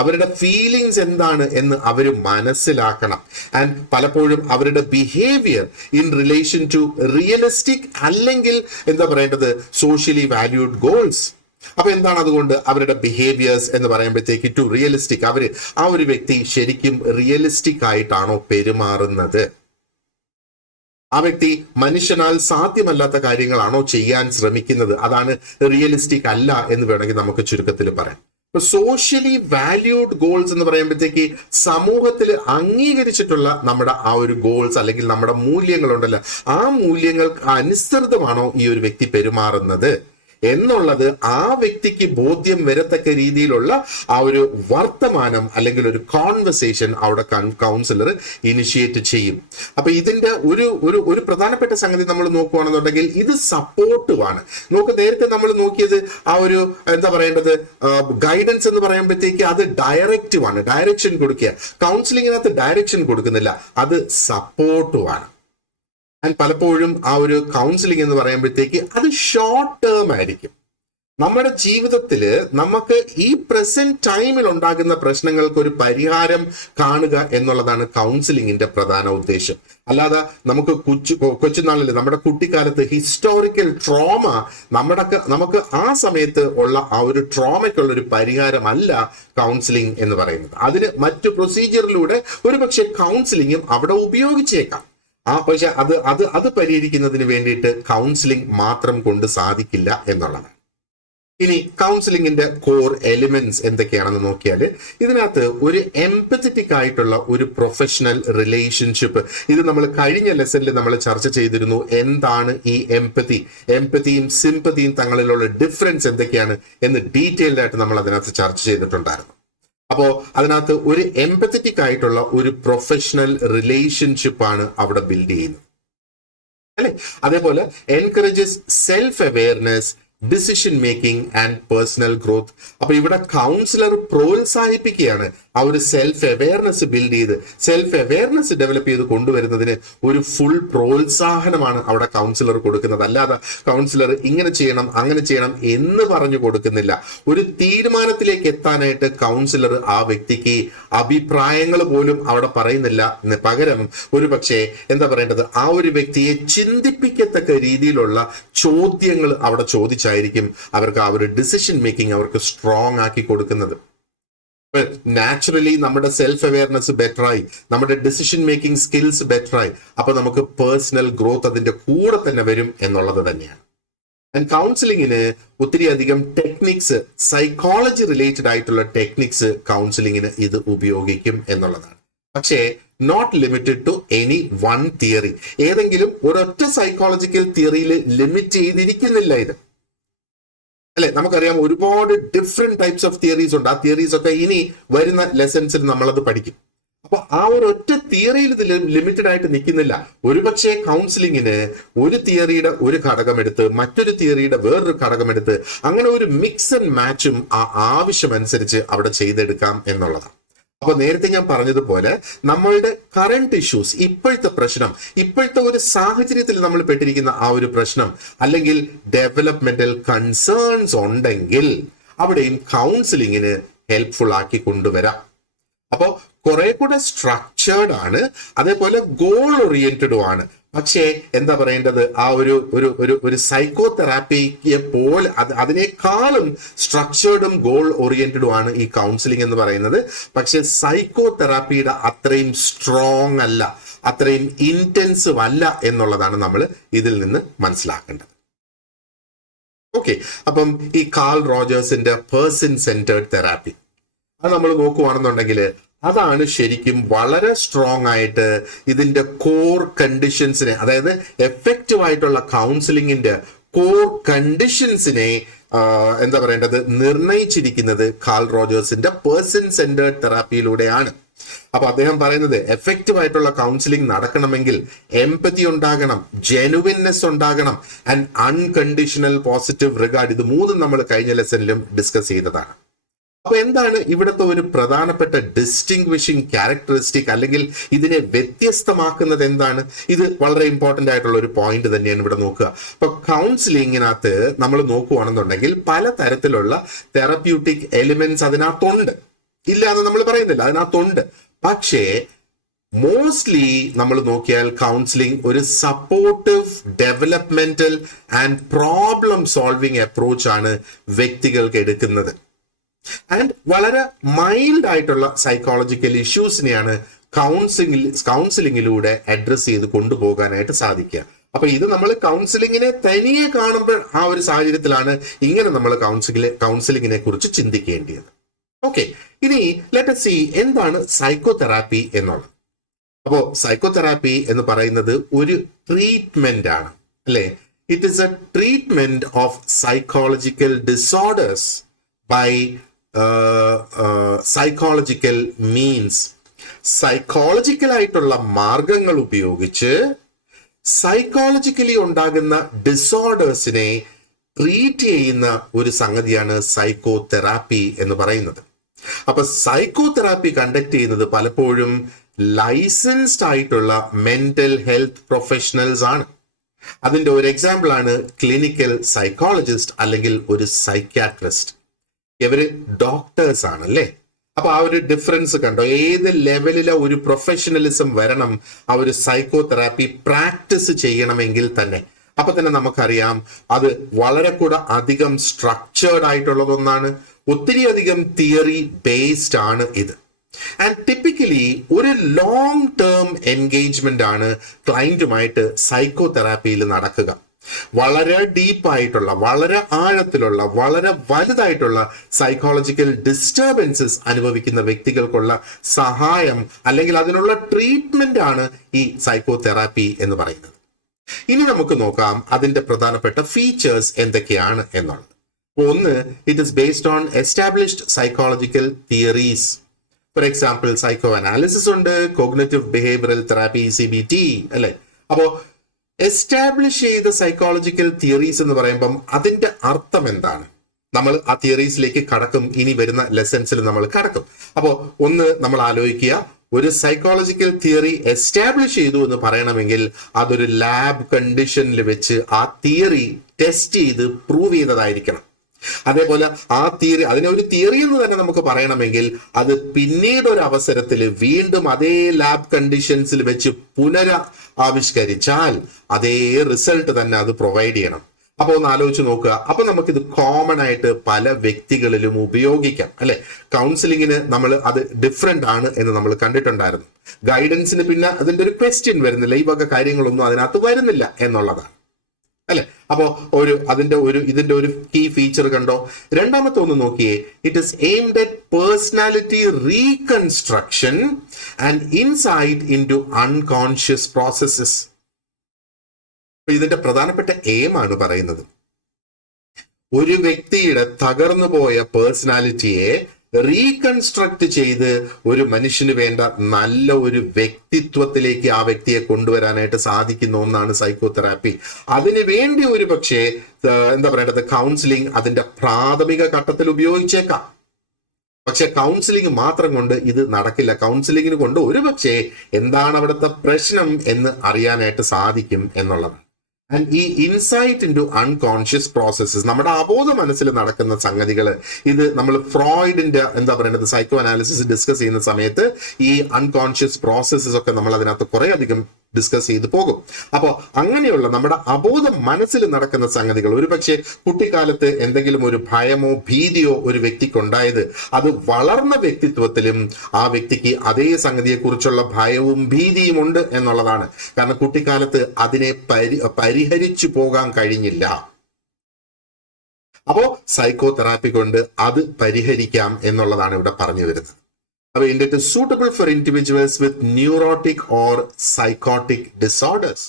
അവരുടെ ഫീലിങ്സ് എന്താണ് എന്ന് അവർ മനസ്സിലാക്കണം. ആൻഡ് പലപ്പോഴും അവരുടെ behaviour in relation to realistic അല്ലെങ്കിൽ എന്താ പറയേണ്ടത് സോഷ്യലി വാല്യൂഡ് ഗോൾസ്. അപ്പൊ എന്താണ് അതുകൊണ്ട് അവരുടെ ബിഹേവിയേഴ്സ് എന്ന് പറയുമ്പോഴത്തേക്ക് ടു റിയലിസ്റ്റിക്, ആ ഒരു വ്യക്തി ശരിക്കും റിയലിസ്റ്റിക് ആയിട്ടാണോ പെരുമാറുന്നത്, ആ വ്യക്തി മനുഷ്യനാൽ സാധ്യമല്ലാത്ത കാര്യങ്ങളാണോ ചെയ്യാൻ ശ്രമിക്കുന്നത്, അതാണ് റിയലിസ്റ്റിക് അല്ല എന്ന് വേണമെങ്കിൽ നമുക്ക് ചുരുക്കത്തിൽ പറയാം. ഇപ്പൊ സോഷ്യലി വാല്യൂഡ് ഗോൾസ് എന്ന് പറയുമ്പോഴത്തേക്ക് സമൂഹത്തിൽ അംഗീകരിച്ചിട്ടുള്ള നമ്മുടെ ആ ഒരു ഗോൾസ് അല്ലെങ്കിൽ നമ്മുടെ മൂല്യങ്ങളുണ്ടല്ലോ, ആ മൂല്യങ്ങൾക്ക് അനുസൃതമാണോ ഈ ഒരു വ്യക്തി പെരുമാറുന്നത് എന്നുള്ളത് ആ വ്യക്തിക്ക് ബോധ്യം വരത്തക്ക രീതിയിലുള്ള ആ ഒരു വർത്തമാനം അല്ലെങ്കിൽ ഒരു കോൺവെർസേഷൻ അവിടെ കൗൺസിലർ ഇനിഷ്യേറ്റ് ചെയ്യും. അപ്പൊ ഇതിന്റെ ഒരു പ്രധാനപ്പെട്ട സംഗതി നമ്മൾ നോക്കുകയാണെന്നുണ്ടെങ്കിൽ ഇത് സപ്പോർട്ടീവാണ്. നേരത്തെ നമ്മൾ നോക്കിയത് ആ ഒരു എന്താ പറയേണ്ടത് ഗൈഡൻസ് എന്ന് പറയുമ്പോഴത്തേക്ക് അത് ഡയറക്റ്റീവ് ആണ്, ഡയറക്ഷൻ കൊടുക്കുക. കൗൺസിലിങ്ങിനകത്ത് ഡയറക്ഷൻ കൊടുക്കുന്നില്ല, അത് സപ്പോർട്ടീവാണ്. ആൻഡ് പലപ്പോഴും ആ ഒരു കൗൺസിലിംഗ് എന്ന് പറയുമ്പോഴത്തേക്ക് അത് ഷോർട്ട് ടേം ആയിരിക്കും. നമ്മുടെ ജീവിതത്തിൽ നമുക്ക് ഈ പ്രസന്റ് ടൈമിൽ ഉണ്ടാകുന്ന പ്രശ്നങ്ങൾക്ക് ഒരു പരിഹാരം കാണുക എന്നുള്ളതാണ് കൗൺസിലിങ്ങിന്റെ പ്രധാന ഉദ്ദേശം. അല്ലാതെ നമുക്ക് കൊച്ചുനാളിൽ നമ്മുടെ കുട്ടിക്കാലത്ത് ഹിസ്റ്റോറിക്കൽ ട്രോമ നമുക്ക് ആ സമയത്ത് ഉള്ള ആ ഒരു ട്രോമയ്ക്കുള്ള ഒരു പരിഹാരമല്ല കൗൺസിലിംഗ് എന്ന് പറയുന്നത്. അതിന് മറ്റു പ്രൊസീജിയറിലൂടെ ഒരുപക്ഷെ കൗൺസിലിങ്ങും അവിടെ ഉപയോഗിച്ചേക്കാം. പക്ഷെ അത് പരിഹരിക്കുന്നതിന് വേണ്ടിയിട്ട് കൗൺസിലിംഗ് മാത്രം കൊണ്ട് സാധിക്കില്ല എന്നുള്ളതാണ്. ഇനി കൗൺസിലിംഗിന്റെ കോർ എലിമെന്റ്സ് എന്തൊക്കെയാണെന്ന് നോക്കിയാൽ ഇതിനകത്ത് ഒരു എംപത്തറ്റിക് ആയിട്ടുള്ള ഒരു പ്രൊഫഷണൽ റിലേഷൻഷിപ്പ്, ഇത് നമ്മൾ കഴിഞ്ഞ ലെസണിൽ നമ്മൾ ചർച്ച ചെയ്തിരുന്നു. എന്താണ് ഈ എംപതിയും സിമ്പതിയും തങ്ങളിലുള്ള ഡിഫറൻസ് എന്തൊക്കെയാണ് എന്ന് ഡീറ്റെയിൽഡ് ആയിട്ട് നമ്മൾ അതിനകത്ത് ചർച്ച ചെയ്തിട്ടുണ്ടായിരുന്നു. അപ്പോ അതിനകത്ത് ഒരു എംപത്തറ്റിക് ആയിട്ടുള്ള ഒരു പ്രൊഫഷണൽ റിലേഷൻഷിപ്പ് ആണ് അവിടെ ബിൽഡ് ചെയ്യുന്നത്, അല്ലെ? അതേപോലെ encourages self awareness, decision making and personal growth. അപ്പൊ ഇവിടെ കൗൺസിലർ പ്രോത്സാഹിപ്പിക്കുകയാണ് ആ ഒരു സെൽഫ് അവെയർനെസ് ബിൽഡ് ചെയ്ത്, സെൽഫ് അവെയർനെസ് ഡെവലപ്പ് ചെയ്ത് കൊണ്ടുവരുന്നതിന് ഒരു ഫുൾ പ്രോത്സാഹനമാണ് അവിടെ കൗൺസിലർ കൊടുക്കുന്നത്. അല്ലാതെ കൗൺസിലർ ഇങ്ങനെ ചെയ്യണം അങ്ങനെ ചെയ്യണം എന്ന് പറഞ്ഞു കൊടുക്കുന്നില്ല. ഒരു തീരുമാനത്തിലേക്ക് എത്താനായിട്ട് കൗൺസിലർ ആ വ്യക്തിക്ക് അഭിപ്രായങ്ങൾ പോലും അവിടെ പറയുന്നില്ല. പകരം ഒരു പക്ഷേ എന്താ പറയേണ്ടത്, ആ ഒരു വ്യക്തിയെ ചിന്തിപ്പിക്കത്തക്ക രീതിയിലുള്ള ചോദ്യങ്ങൾ അവിടെ ചോദിച്ചായിരിക്കും അവർക്ക് ആ ഒരു ഡിസിഷൻ മേക്കിംഗ് അവർക്ക് സ്ട്രോങ് ആക്കി കൊടുക്കുന്നത്. നാച്ചുറലി നമ്മുടെ സെൽഫ് അവെയർനെസ് ബെറ്ററായി, നമ്മുടെ ഡിസിഷൻ മേക്കിംഗ് സ്കിൽസ് ബെറ്ററായി, അപ്പൊ നമുക്ക് പേഴ്സണൽ ഗ്രോത്ത് അതിന്റെ കൂടെ തന്നെ വരും എന്നുള്ളത് തന്നെയാണ്. ആൻഡ് കൗൺസിലിങ്ങിന് ഒത്തിരി അധികം ടെക്നിക്സ്, സൈക്കോളജി റിലേറ്റഡ് ആയിട്ടുള്ള ടെക്നിക്സ് കൗൺസിലിങ്ങിന് ഇത് ഉപയോഗിക്കും എന്നുള്ളതാണ്. പക്ഷേ not limited to any one theory, ഏതെങ്കിലും ഒരൊറ്റ സൈക്കോളജിക്കൽ തിയറിയിൽ ലിമിറ്റ് ചെയ്തിരിക്കുന്നില്ല ഇത്, അല്ലെ? നമുക്കറിയാം ഒരുപാട് ഡിഫറെന്റ് ടൈപ്സ് ഓഫ് തിയറീസ് ഉണ്ട്. ആ തിയറീസ് ഒക്കെ ഇനി വരുന്ന ലെസൺസിൽ നമ്മളത് പഠിക്കും. അപ്പൊ ആ ഒരു ഒറ്റ തിയറിയിൽ ഇത് ലിമിറ്റഡ് ആയിട്ട് നിൽക്കുന്നില്ല. ഒരുപക്ഷെ കൗൺസിലിങ്ങിന് ഒരു തിയറിയുടെ ഒരു ഘടകം എടുത്ത് മറ്റൊരു തിയറിയുടെ വേറൊരു ഘടകം എടുത്ത് അങ്ങനെ ഒരു മിക്സ് ആൻഡ് മാച്ചും ആ ആവശ്യമനുസരിച്ച് അവിടെ ചെയ്തെടുക്കാം എന്നുള്ളതാണ്. അപ്പൊ നേരത്തെ ഞാൻ പറഞ്ഞതുപോലെ നമ്മളുടെ കറന്റ് ഇഷ്യൂസ്, ഇപ്പോഴത്തെ പ്രശ്നം, ഇപ്പോഴത്തെ ഒരു സാഹചര്യത്തിൽ നമ്മൾ പെട്ടിരിക്കുന്ന ആ ഒരു പ്രശ്നം അല്ലെങ്കിൽ ഡെവലപ്മെന്റൽ കൺസേൺസ് ഉണ്ടെങ്കിൽ അവിടെയും കൗൺസിലിങ്ങിന് ഹെൽപ്ഫുൾ ആക്കി കൊണ്ടുവരാം. അപ്പോൾ കുറെ കൂടെ സ്ട്രക്ചേർഡ് ആണ്, അതേപോലെ ഗോൾ ഓറിയന്റഡും ആണ്. പക്ഷേ എന്താ പറയേണ്ടത്, ആ ഒരു സൈക്കോ തെറാപ്പിയെ പോലെ അതിനേക്കാളും സ്ട്രക്ചേർഡും ഗോൾ ഓറിയന്റഡും ആണ് ഈ കൗൺസിലിംഗ് എന്ന് പറയുന്നത്. പക്ഷെ സൈക്കോ തെറാപ്പിയുടെ അത്രയും സ്ട്രോങ് അല്ല, അത്രയും ഇന്റൻസീവ് അല്ല എന്നുള്ളതാണ് നമ്മൾ ഇതിൽ നിന്ന് മനസ്സിലാക്കേണ്ടത്. ഓക്കെ, അപ്പം ഈ കാൾ റോജേഴ്സിന്റെ പേഴ്സൺ സെന്റേർഡ് തെറാപ്പി അത് നമ്മൾ നോക്കുവാണെന്നുണ്ടെങ്കിൽ അതാണ് ശരിക്കും വളരെ സ്ട്രോങ് ആയിട്ട് ഇതിന്റെ കോർ കണ്ടീഷൻസിനെ, അതായത് എഫക്റ്റീവ് ആയിട്ടുള്ള കൗൺസിലിങ്ങിന്റെ കോർ കണ്ടീഷൻസിനെ എന്താ പറയേണ്ടത് നിർണയിച്ചിരിക്കുന്നത് കാൾ റോജേഴ്സിന്റെ പേഴ്സൺ സെന്റേർഡ് തെറാപ്പിയിലൂടെയാണ്. അപ്പൊ അദ്ദേഹം പറയുന്നത് എഫക്റ്റീവ് ആയിട്ടുള്ള കൗൺസിലിംഗ് നടക്കണമെങ്കിൽ എംപതി ഉണ്ടാകണം, ജെനുവിൻനെസ് ഉണ്ടാകണം ആൻഡ് അൺകണ്ടീഷണൽ പോസിറ്റീവ് റിഗാർഡ്. ഇത് മൂന്നും നമ്മൾ കഴിഞ്ഞ ലെസണിലും ഡിസ്കസ് ചെയ്തതാണ്. അപ്പൊ എന്താണ് ഇവിടുത്തെ ഒരു പ്രധാനപ്പെട്ട ഡിസ്റ്റിങ്വിഷിംഗ് ക്യാരക്ടറിസ്റ്റിക് അല്ലെങ്കിൽ ഇതിനെ വ്യത്യസ്തമാക്കുന്നത് എന്താണ്? ഇത് വളരെ ഇമ്പോർട്ടന്റ് ആയിട്ടുള്ള ഒരു പോയിന്റ് തന്നെയാണ് ഇവിടെ നോക്കുക. അപ്പൊ കൗൺസിലിങ്ങിനകത്ത് നമ്മൾ നോക്കുകയാണെന്നുണ്ടെങ്കിൽ പലതരത്തിലുള്ള തെറപ്യൂട്ടിക് എലിമെന്റ്സ് അതിനകത്തുണ്ട്, ഇല്ല എന്ന് നമ്മൾ പറയുന്നില്ല, അതിനകത്തുണ്ട്. പക്ഷേ മോസ്റ്റ്ലി നമ്മൾ നോക്കിയാൽ കൗൺസിലിംഗ് ഒരു supportive developmental and problem solving approach ആണ് വ്യക്തികൾക്ക് എടുക്കുന്നത്. ആൻഡ് വളരെ മൈൽഡ് ആയിട്ടുള്ള സൈക്കോളജിക്കൽ ഇഷ്യൂസിനെയാണ് കൗൺസിലിംഗിലൂടെ അഡ്രസ് ചെയ്ത് കൊണ്ടുപോകാനായിട്ട് സാധിക്കുക. അപ്പൊ ഇത് നമ്മൾ കൗൺസിലിങ്ങിനെ തനിയെ കാണുമ്പോൾ ആ ഒരു സാഹചര്യത്തിലാണ് ഇങ്ങനെ നമ്മൾ കൗൺസിലിങ്ങിനെ കുറിച്ച് ചിന്തിക്കേണ്ടത്. ഓക്കെ, ഇനി ലെറ്റ് us see എന്താണ് സൈക്കോതെറാപ്പി എന്നുള്ളത്. അപ്പോ സൈക്കോതെറാപ്പി എന്ന് പറയുന്നത് ഒരു ട്രീറ്റ്മെന്റ് ആണ്, അല്ലെ? It is a treatment of psychological disorders by psychological means. Psychological ആയിട്ടുള്ള മാർഗങ്ങൾ ഉപയോഗിച്ച് സൈക്കോളജിക്കലി ഉണ്ടാകുന്ന ഡിസോർഡേഴ്സിനെ ട്രീറ്റ് ചെയ്യുന്ന ഒരു സംഗതിയാണ് സൈക്കോതെറാപ്പി എന്ന് പറയുന്നത്. അപ്പൊ സൈക്കോതെറാപ്പി കണ്ടക്ട് ചെയ്യുന്നത് പലപ്പോഴും ലൈസൻസ്ഡ് ആയിട്ടുള്ള മെന്റൽ ഹെൽത്ത് പ്രൊഫഷണൽസ് ആണ്. അതിന്റെ ഒരു എക്സാമ്പിൾ ആണ് ക്ലിനിക്കൽ സൈക്കോളജിസ്റ്റ് അല്ലെങ്കിൽ ഒരു സൈക്യാട്രിസ്റ്റ്. ഇവര് ഡോക്ടേഴ്സ് ആണ്, അല്ലേ? അപ്പൊ ആ ഒരു ഡിഫറൻസ് കണ്ടോ? ഏത് ലെവലിലെ ഒരു പ്രൊഫഷണലിസം വരണം ആ ഒരു സൈക്കോതെറാപ്പി പ്രാക്ടീസ് ചെയ്യണമെങ്കിൽ തന്നെ. അപ്പൊ തന്നെ നമുക്കറിയാം അത് വളരെ കൂടെ അധികം സ്ട്രക്ചേർഡ് ആയിട്ടുള്ളതൊന്നാണ്. ഒത്തിരി അധികം തിയറി ബേസ്ഡ് ആണ് ഇത്. ആൻഡ് ടിപ്പിക്കലി ഒരു ലോങ് ടേം എൻഗേജ്മെന്റ് ആണ് ക്ലയന്റുമായിട്ട് സൈക്കോതെറാപ്പിയിൽ നടക്കുക. വളരെ ഡീപ്പായിട്ടുള്ള, വളരെ ആഴത്തിലുള്ള, വളരെ വലുതായിട്ടുള്ള സൈക്കോളജിക്കൽ ഡിസ്റ്റർബൻസസ് അനുഭവിക്കുന്ന വ്യക്തികൾക്കുള്ള സഹായം അല്ലെങ്കിൽ അതിനുള്ള ട്രീറ്റ്മെന്റ് ആണ് ഈ സൈക്കോതെറാപ്പി എന്ന് പറയുന്നത്. ഇനി നമുക്ക് നോക്കാം അതിന്റെ പ്രധാനപ്പെട്ട ഫീച്ചേഴ്സ് എന്തൊക്കെയാണ് എന്നുള്ളത്. ഒന്ന്, it is based on established psychological theories. For example psycho analysis ഉണ്ട്, കോഗ്നിറ്റീവ് ബിഹേവിയറൽ തെറാപ്പി CBT, അല്ലെ? അപ്പോ എസ്റ്റാബ്ലിഷ് ചെയ്ത സൈക്കോളജിക്കൽ തിയറീസ് എന്ന് പറയുമ്പം അതിന്റെ അർത്ഥം എന്താണ്? നമ്മൾ ആ തിയറീസിലേക്ക് കടക്കും, ഇനി വരുന്ന ലെസൺസിൽ നമ്മൾ കടക്കും. അപ്പോൾ ഒന്ന് നമ്മൾ ആലോചിക്കുക, ഒരു സൈക്കോളജിക്കൽ തിയറി എസ്റ്റാബ്ലിഷ് ചെയ്തു എന്ന് പറയണമെങ്കിൽ അതൊരു ലാബ് കണ്ടീഷനിൽ വെച്ച് ആ തിയറി ടെസ്റ്റ് ചെയ്ത് പ്രൂവ് ചെയ്തതായിരിക്കണം. അതേപോലെ ആ തിയറി, അതിനെ ഒരു തിയറി എന്ന് തന്നെ നമുക്ക് പറയണമെങ്കിൽ അത് പിന്നീട് ഒരു അവസരത്തിൽ വീണ്ടും അതേ ലാബ് കണ്ടീഷൻസിൽ വെച്ച് ആവിഷ്കരിച്ചാൽ അതേ റിസൾട്ട് തന്നെ അത് പ്രൊവൈഡ് ചെയ്യണം. അപ്പൊ ഒന്ന് ആലോചിച്ച് നോക്കുക. അപ്പൊ നമുക്കിത് കോമൺ ആയിട്ട് പല വ്യക്തികളിലും ഉപയോഗിക്കാം, അല്ലെ? കൗൺസിലിങ്ങിന് നമ്മൾ അത് ഡിഫറെന്റ് ആണ് എന്ന് നമ്മൾ കണ്ടിട്ടുണ്ടായിരുന്നു. ഗൈഡൻസിന് പിന്നെ അതിന്റെ ഒരു ക്വസ്റ്റ്യൻ വരുന്നില്ല, ഈ വക കാര്യങ്ങളൊന്നും അതിനകത്ത് വരുന്നില്ല എന്നുള്ളതാണ്, അല്ലെ? അപ്പോ ഇതിന്റെ ഒരു കീ ഫീച്ചർ കണ്ടോ? രണ്ടാമത്തെ ഒന്ന് നോക്കിയേ, it is aimed at personality reconstruction and insight into unconscious processes. ഇതിന്റെ പ്രധാനപ്പെട്ട എയിം ആണ് പറയുന്നത്, ഒരു വ്യക്തിയുടെ തകർന്നു പോയ പേഴ്സണാലിറ്റിയെ റീകൺസ്ട്രക്ട് ചെയ്ത് ഒരു മനുഷ്യന് വേണ്ട നല്ല ഒരു വ്യക്തിത്വത്തിലേക്ക് ആ വ്യക്തിയെ കൊണ്ടുവരാനായിട്ട് സാധിക്കുന്ന ഒന്നാണ് സൈക്കോതെറാപ്പി. അതിനു വേണ്ടി ഒരു പക്ഷേ എന്താ പറയേണ്ടത്, കൗൺസിലിംഗ് അതിന്റെ പ്രാഥമിക ഘട്ടത്തിൽ ഉപയോഗിച്ചേക്കാം. പക്ഷെ കൗൺസിലിംഗ് മാത്രം കൊണ്ട് ഇത് നടക്കില്ല. കൗൺസിലിംഗിന് കൊണ്ട് ഒരു പക്ഷേ എന്താണ് അവിടുത്തെ പ്രശ്നം എന്ന് അറിയാനായിട്ട് സാധിക്കും എന്നുള്ളതാണ്. ആൻഡ് ഈ insight into unconscious processes, നമ്മുടെ അബോധ മനസ്സിൽ നടക്കുന്ന സംഗതികൾ, ഇത് നമ്മൾ ഫ്രോയിഡിന്റെ എന്താ പറയുന്നത് സൈക്കോ അനാലിസിസ് ഡിസ്കസ് ചെയ്യുന്ന സമയത്ത് ഈ അൺകോൺഷ്യസ് പ്രോസസ്സസ് ഒക്കെ നമ്മൾ അതിനകത്ത് കുറെ അധികം ഡിസ്കസ് ചെയ്ത് പോകും. അപ്പോൾ അങ്ങനെയുള്ള നമ്മുടെ അബോധ മനസ്സിൽ നടക്കുന്ന സംഗതികൾ, ഒരു പക്ഷേ കുട്ടിക്കാലത്ത് എന്തെങ്കിലും ഒരു ഭയമോ ഭീതിയോ ഒരു വ്യക്തിക്ക് ഉണ്ടായത്, അത് വളർന്ന വ്യക്തിത്വത്തിലും ആ വ്യക്തിക്ക് അതേ സംഗതിയെക്കുറിച്ചുള്ള ഭയവും ഭീതിയും ഉണ്ട് എന്നുള്ളതാണ്. കാരണം കുട്ടിക്കാലത്ത് അതിനെ പരിഹരിച്ചു പോകാൻ കഴിഞ്ഞില്ല. അപ്പോ സൈക്കോതെറാപ്പി കൊണ്ട് അത് പരിഹരിക്കാം എന്നുള്ളതാണ് ഇവിടെ പറഞ്ഞു വരുന്നത്. അപ്പോൾ it is suitable for individuals with neurotic or psychotic disorders.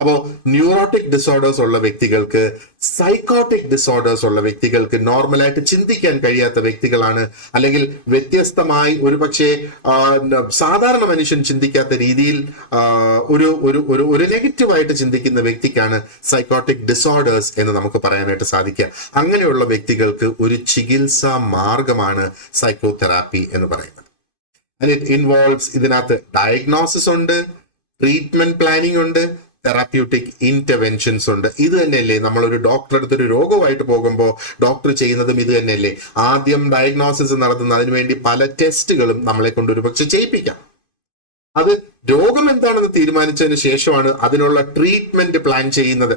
അപ്പോൾ ന്യൂറോട്ടിക് ഡിസോർഡേഴ്സ് ഉള്ള വ്യക്തികൾക്ക്, സൈക്കോട്ടിക് ഡിസോർഡേഴ്സ് ഉള്ള വ്യക്തികൾക്ക്, നോർമലായിട്ട് ചിന്തിക്കാൻ കഴിയാത്ത വ്യക്തികളാണ്, അല്ലെങ്കിൽ വ്യത്യസ്തമായി ഒരു പക്ഷേ സാധാരണ മനുഷ്യൻ ചിന്തിക്കാത്ത രീതിയിൽ ഒരു നെഗറ്റീവായിട്ട് ചിന്തിക്കുന്ന വ്യക്തിക്കാണ് സൈക്കോട്ടിക് ഡിസോർഡേഴ്സ് എന്ന് നമുക്ക് പറയാനായിട്ട് സാധിക്കുക. അങ്ങനെയുള്ള വ്യക്തികൾക്ക് ഒരു ചികിത്സാ മാർഗമാണ് സൈക്കോതെറാപ്പി എന്ന് പറയുന്നത്. ആൻഡ് ഇറ്റ് ഇൻവോൾവ്സ്, ഇതിനകത്ത് ഡയഗ്നോസിസ് ഉണ്ട്, ട്രീറ്റ്മെന്റ് പ്ലാനിംഗ് ഉണ്ട്, തെറാപ്യൂട്ടിക് ഇന്റർവെൻഷൻസ് ഉണ്ട്. ഇത് തന്നെയല്ലേ നമ്മളൊരു ഡോക്ടറെ അടുത്തൊരു രോഗമായിട്ട് പോകുമ്പോൾ ഡോക്ടർ ചെയ്യുന്നതും ഇത് തന്നെയല്ലേ? ആദ്യം ഡയഗ്നോസിസ് നടത്തുന്ന, അതിനുവേണ്ടി പല ടെസ്റ്റുകളും നമ്മളെ കൊണ്ട് ഒരു പക്ഷെ ചെയ്യിപ്പിക്കാം. അത് രോഗം എന്താണെന്ന് തീരുമാനിച്ചതിന് ശേഷമാണ് അതിനുള്ള ട്രീറ്റ്മെന്റ് പ്ലാൻ ചെയ്യുന്നത്.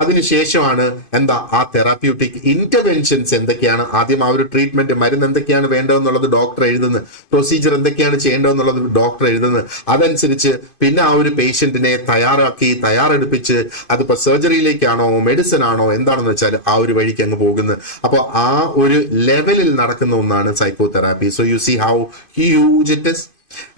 അതിനുശേഷമാണ് എന്താ ആ തെറാപ്യൂട്ടിക് ഇന്റർവെൻഷൻസ് എന്തൊക്കെയാണ്, ആദ്യം ആ ഒരു ട്രീറ്റ്മെന്റ് മരുന്ന് എന്തൊക്കെയാണ് വേണ്ടതെന്നുള്ളത് ഡോക്ടർ എഴുതുന്നത്, പ്രൊസീജിയർ എന്തൊക്കെയാണ് ചെയ്യേണ്ടതെന്നുള്ളത് ഡോക്ടർ എഴുതുന്നത്, അതനുസരിച്ച് പിന്നെ ആ ഒരു പേഷ്യന്റിനെ തയ്യാറെടുപ്പിച്ച് അതിപ്പോ സർജറിയിലേക്കാണോ മെഡിസിൻ ആണോ എന്താണെന്ന് വെച്ചാൽ ആ ഒരു വഴിക്ക് അങ്ങ് പോകുന്നത്. അപ്പോൾ ആ ഒരു ലെവലിൽ നടക്കുന്ന ഒന്നാണ് psychotherapy. So you see how huge it is.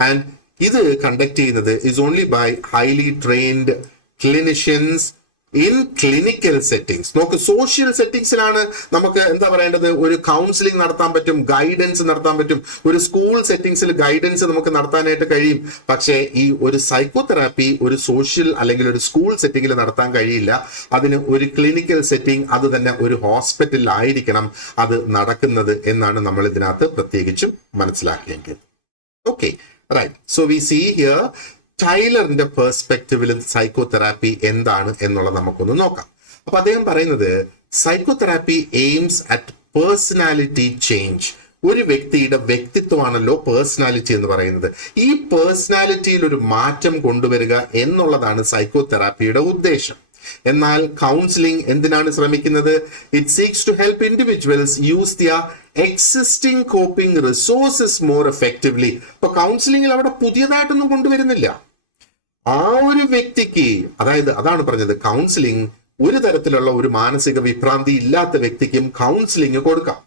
And ഇത് കണ്ടക്ട് ചെയ്യുന്നത് is only by highly trained clinicians in clinical settings. നോക്ക്, സോഷ്യൽ സെറ്റിംഗ്സിലാണ് നമുക്ക് എന്താ പറയേണ്ടത്, ഒരു കൗൺസിലിംഗ് നടത്താൻ പറ്റും, ഗൈഡൻസ് നടത്താൻ പറ്റും, ഒരു സ്കൂൾ സെറ്റിംഗ്സിൽ ഗൈഡൻസ് നമുക്ക് നടത്താനായിട്ട് കഴിയും. പക്ഷേ ഈ ഒരു സൈക്കോതെറാപ്പി ഒരു സോഷ്യൽ അല്ലെങ്കിൽ ഒരു സ്കൂൾ സെറ്റിംഗിൽ നടത്താൻ കഴിയില്ല. അതിന് ഒരു ക്ലിനിക്കൽ സെറ്റിംഗ്, അത് തന്നെ ഒരു ഹോസ്പിറ്റലിൽ ആയിരിക്കണം അത് നടക്കുന്നത് എന്നാണ് നമ്മൾ ഇതിനകത്ത് പ്രത്യേകിച്ചും മനസ്സിലാക്കേണ്ടത്. Okay, right. So we see here ടൈലറിന്റെ പെർസ്പെക്റ്റീവിൽ സൈക്കോതെറാപ്പി എന്താണ് എന്നുള്ളത് നമുക്കൊന്ന് നോക്കാം. അപ്പൊ അദ്ദേഹം പറയുന്നത് psychotherapy aims at personality change. ഒരു വ്യക്തിയുടെ വ്യക്തിത്വമാണല്ലോ പേഴ്സണാലിറ്റി എന്ന് പറയുന്നത്. ഈ പേഴ്സണാലിറ്റിയിൽ ഒരു മാറ്റം കൊണ്ടുവരിക എന്നുള്ളതാണ് സൈക്കോതെറാപ്പിയുടെ ഉദ്ദേശം. എന്നാൽ കൗൺസിലിംഗ് എന്തിനാണ് ശ്രമിക്കുന്നത്? It seeks to help individuals use their existing coping resources more effectively. ഇപ്പൊ കൗൺസിലിംഗിൽ അവിടെ പുതിയതായിട്ടൊന്നും കൊണ്ടുവരുന്നില്ല. ആ ഒരു വ്യക്തിക്ക്, അതായത് അതാണ് പറഞ്ഞത്, കൗൺസിലിംഗ് ഒരു തരത്തിലുള്ള ഒരു മാനസിക വിഭ്രാന്തി ഇല്ലാത്ത വ്യക്തിക്കും കൗൺസിലിംഗ് കൊടുക്കാം.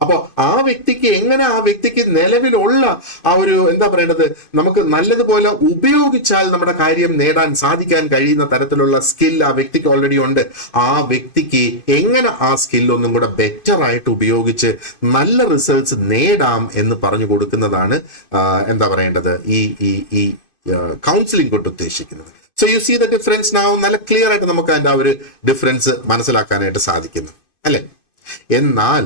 അപ്പൊ ആ വ്യക്തിക്ക് എങ്ങനെ ആ വ്യക്തിക്ക് നിലവിലുള്ള ആ ഒരു എന്താ പറയേണ്ടത്, നമുക്ക് നല്ലതുപോലെ ഉപയോഗിച്ചാൽ നമ്മുടെ കാര്യം നേടാൻ സാധിക്കാൻ കഴിയുന്ന തരത്തിലുള്ള സ്കിൽ ആ വ്യക്തിക്ക് ഓൾറെഡി ഉണ്ട്. ആ വ്യക്തിക്ക് എങ്ങനെ ആ സ്കിൽ ഒന്നും കൂടെ ബെറ്റർ ആയിട്ട് ഉപയോഗിച്ച് നല്ല റിസൾട്ട്സ് നേടാം എന്ന് പറഞ്ഞു കൊടുക്കുന്നതാണ് എന്താ പറയേണ്ടത് ഈ കൗൺസിലിംഗ് കൊണ്ട് ഉദ്ദേശിക്കുന്നത്. So you see the difference now. നല്ല ക്ലിയർ ആയിട്ട് നമുക്ക് അതിന്റെ ആ ഒരു ഡിഫറൻസ് മനസ്സിലാക്കാനായിട്ട് സാധിക്കുന്നു അല്ലെ. എന്നാൽ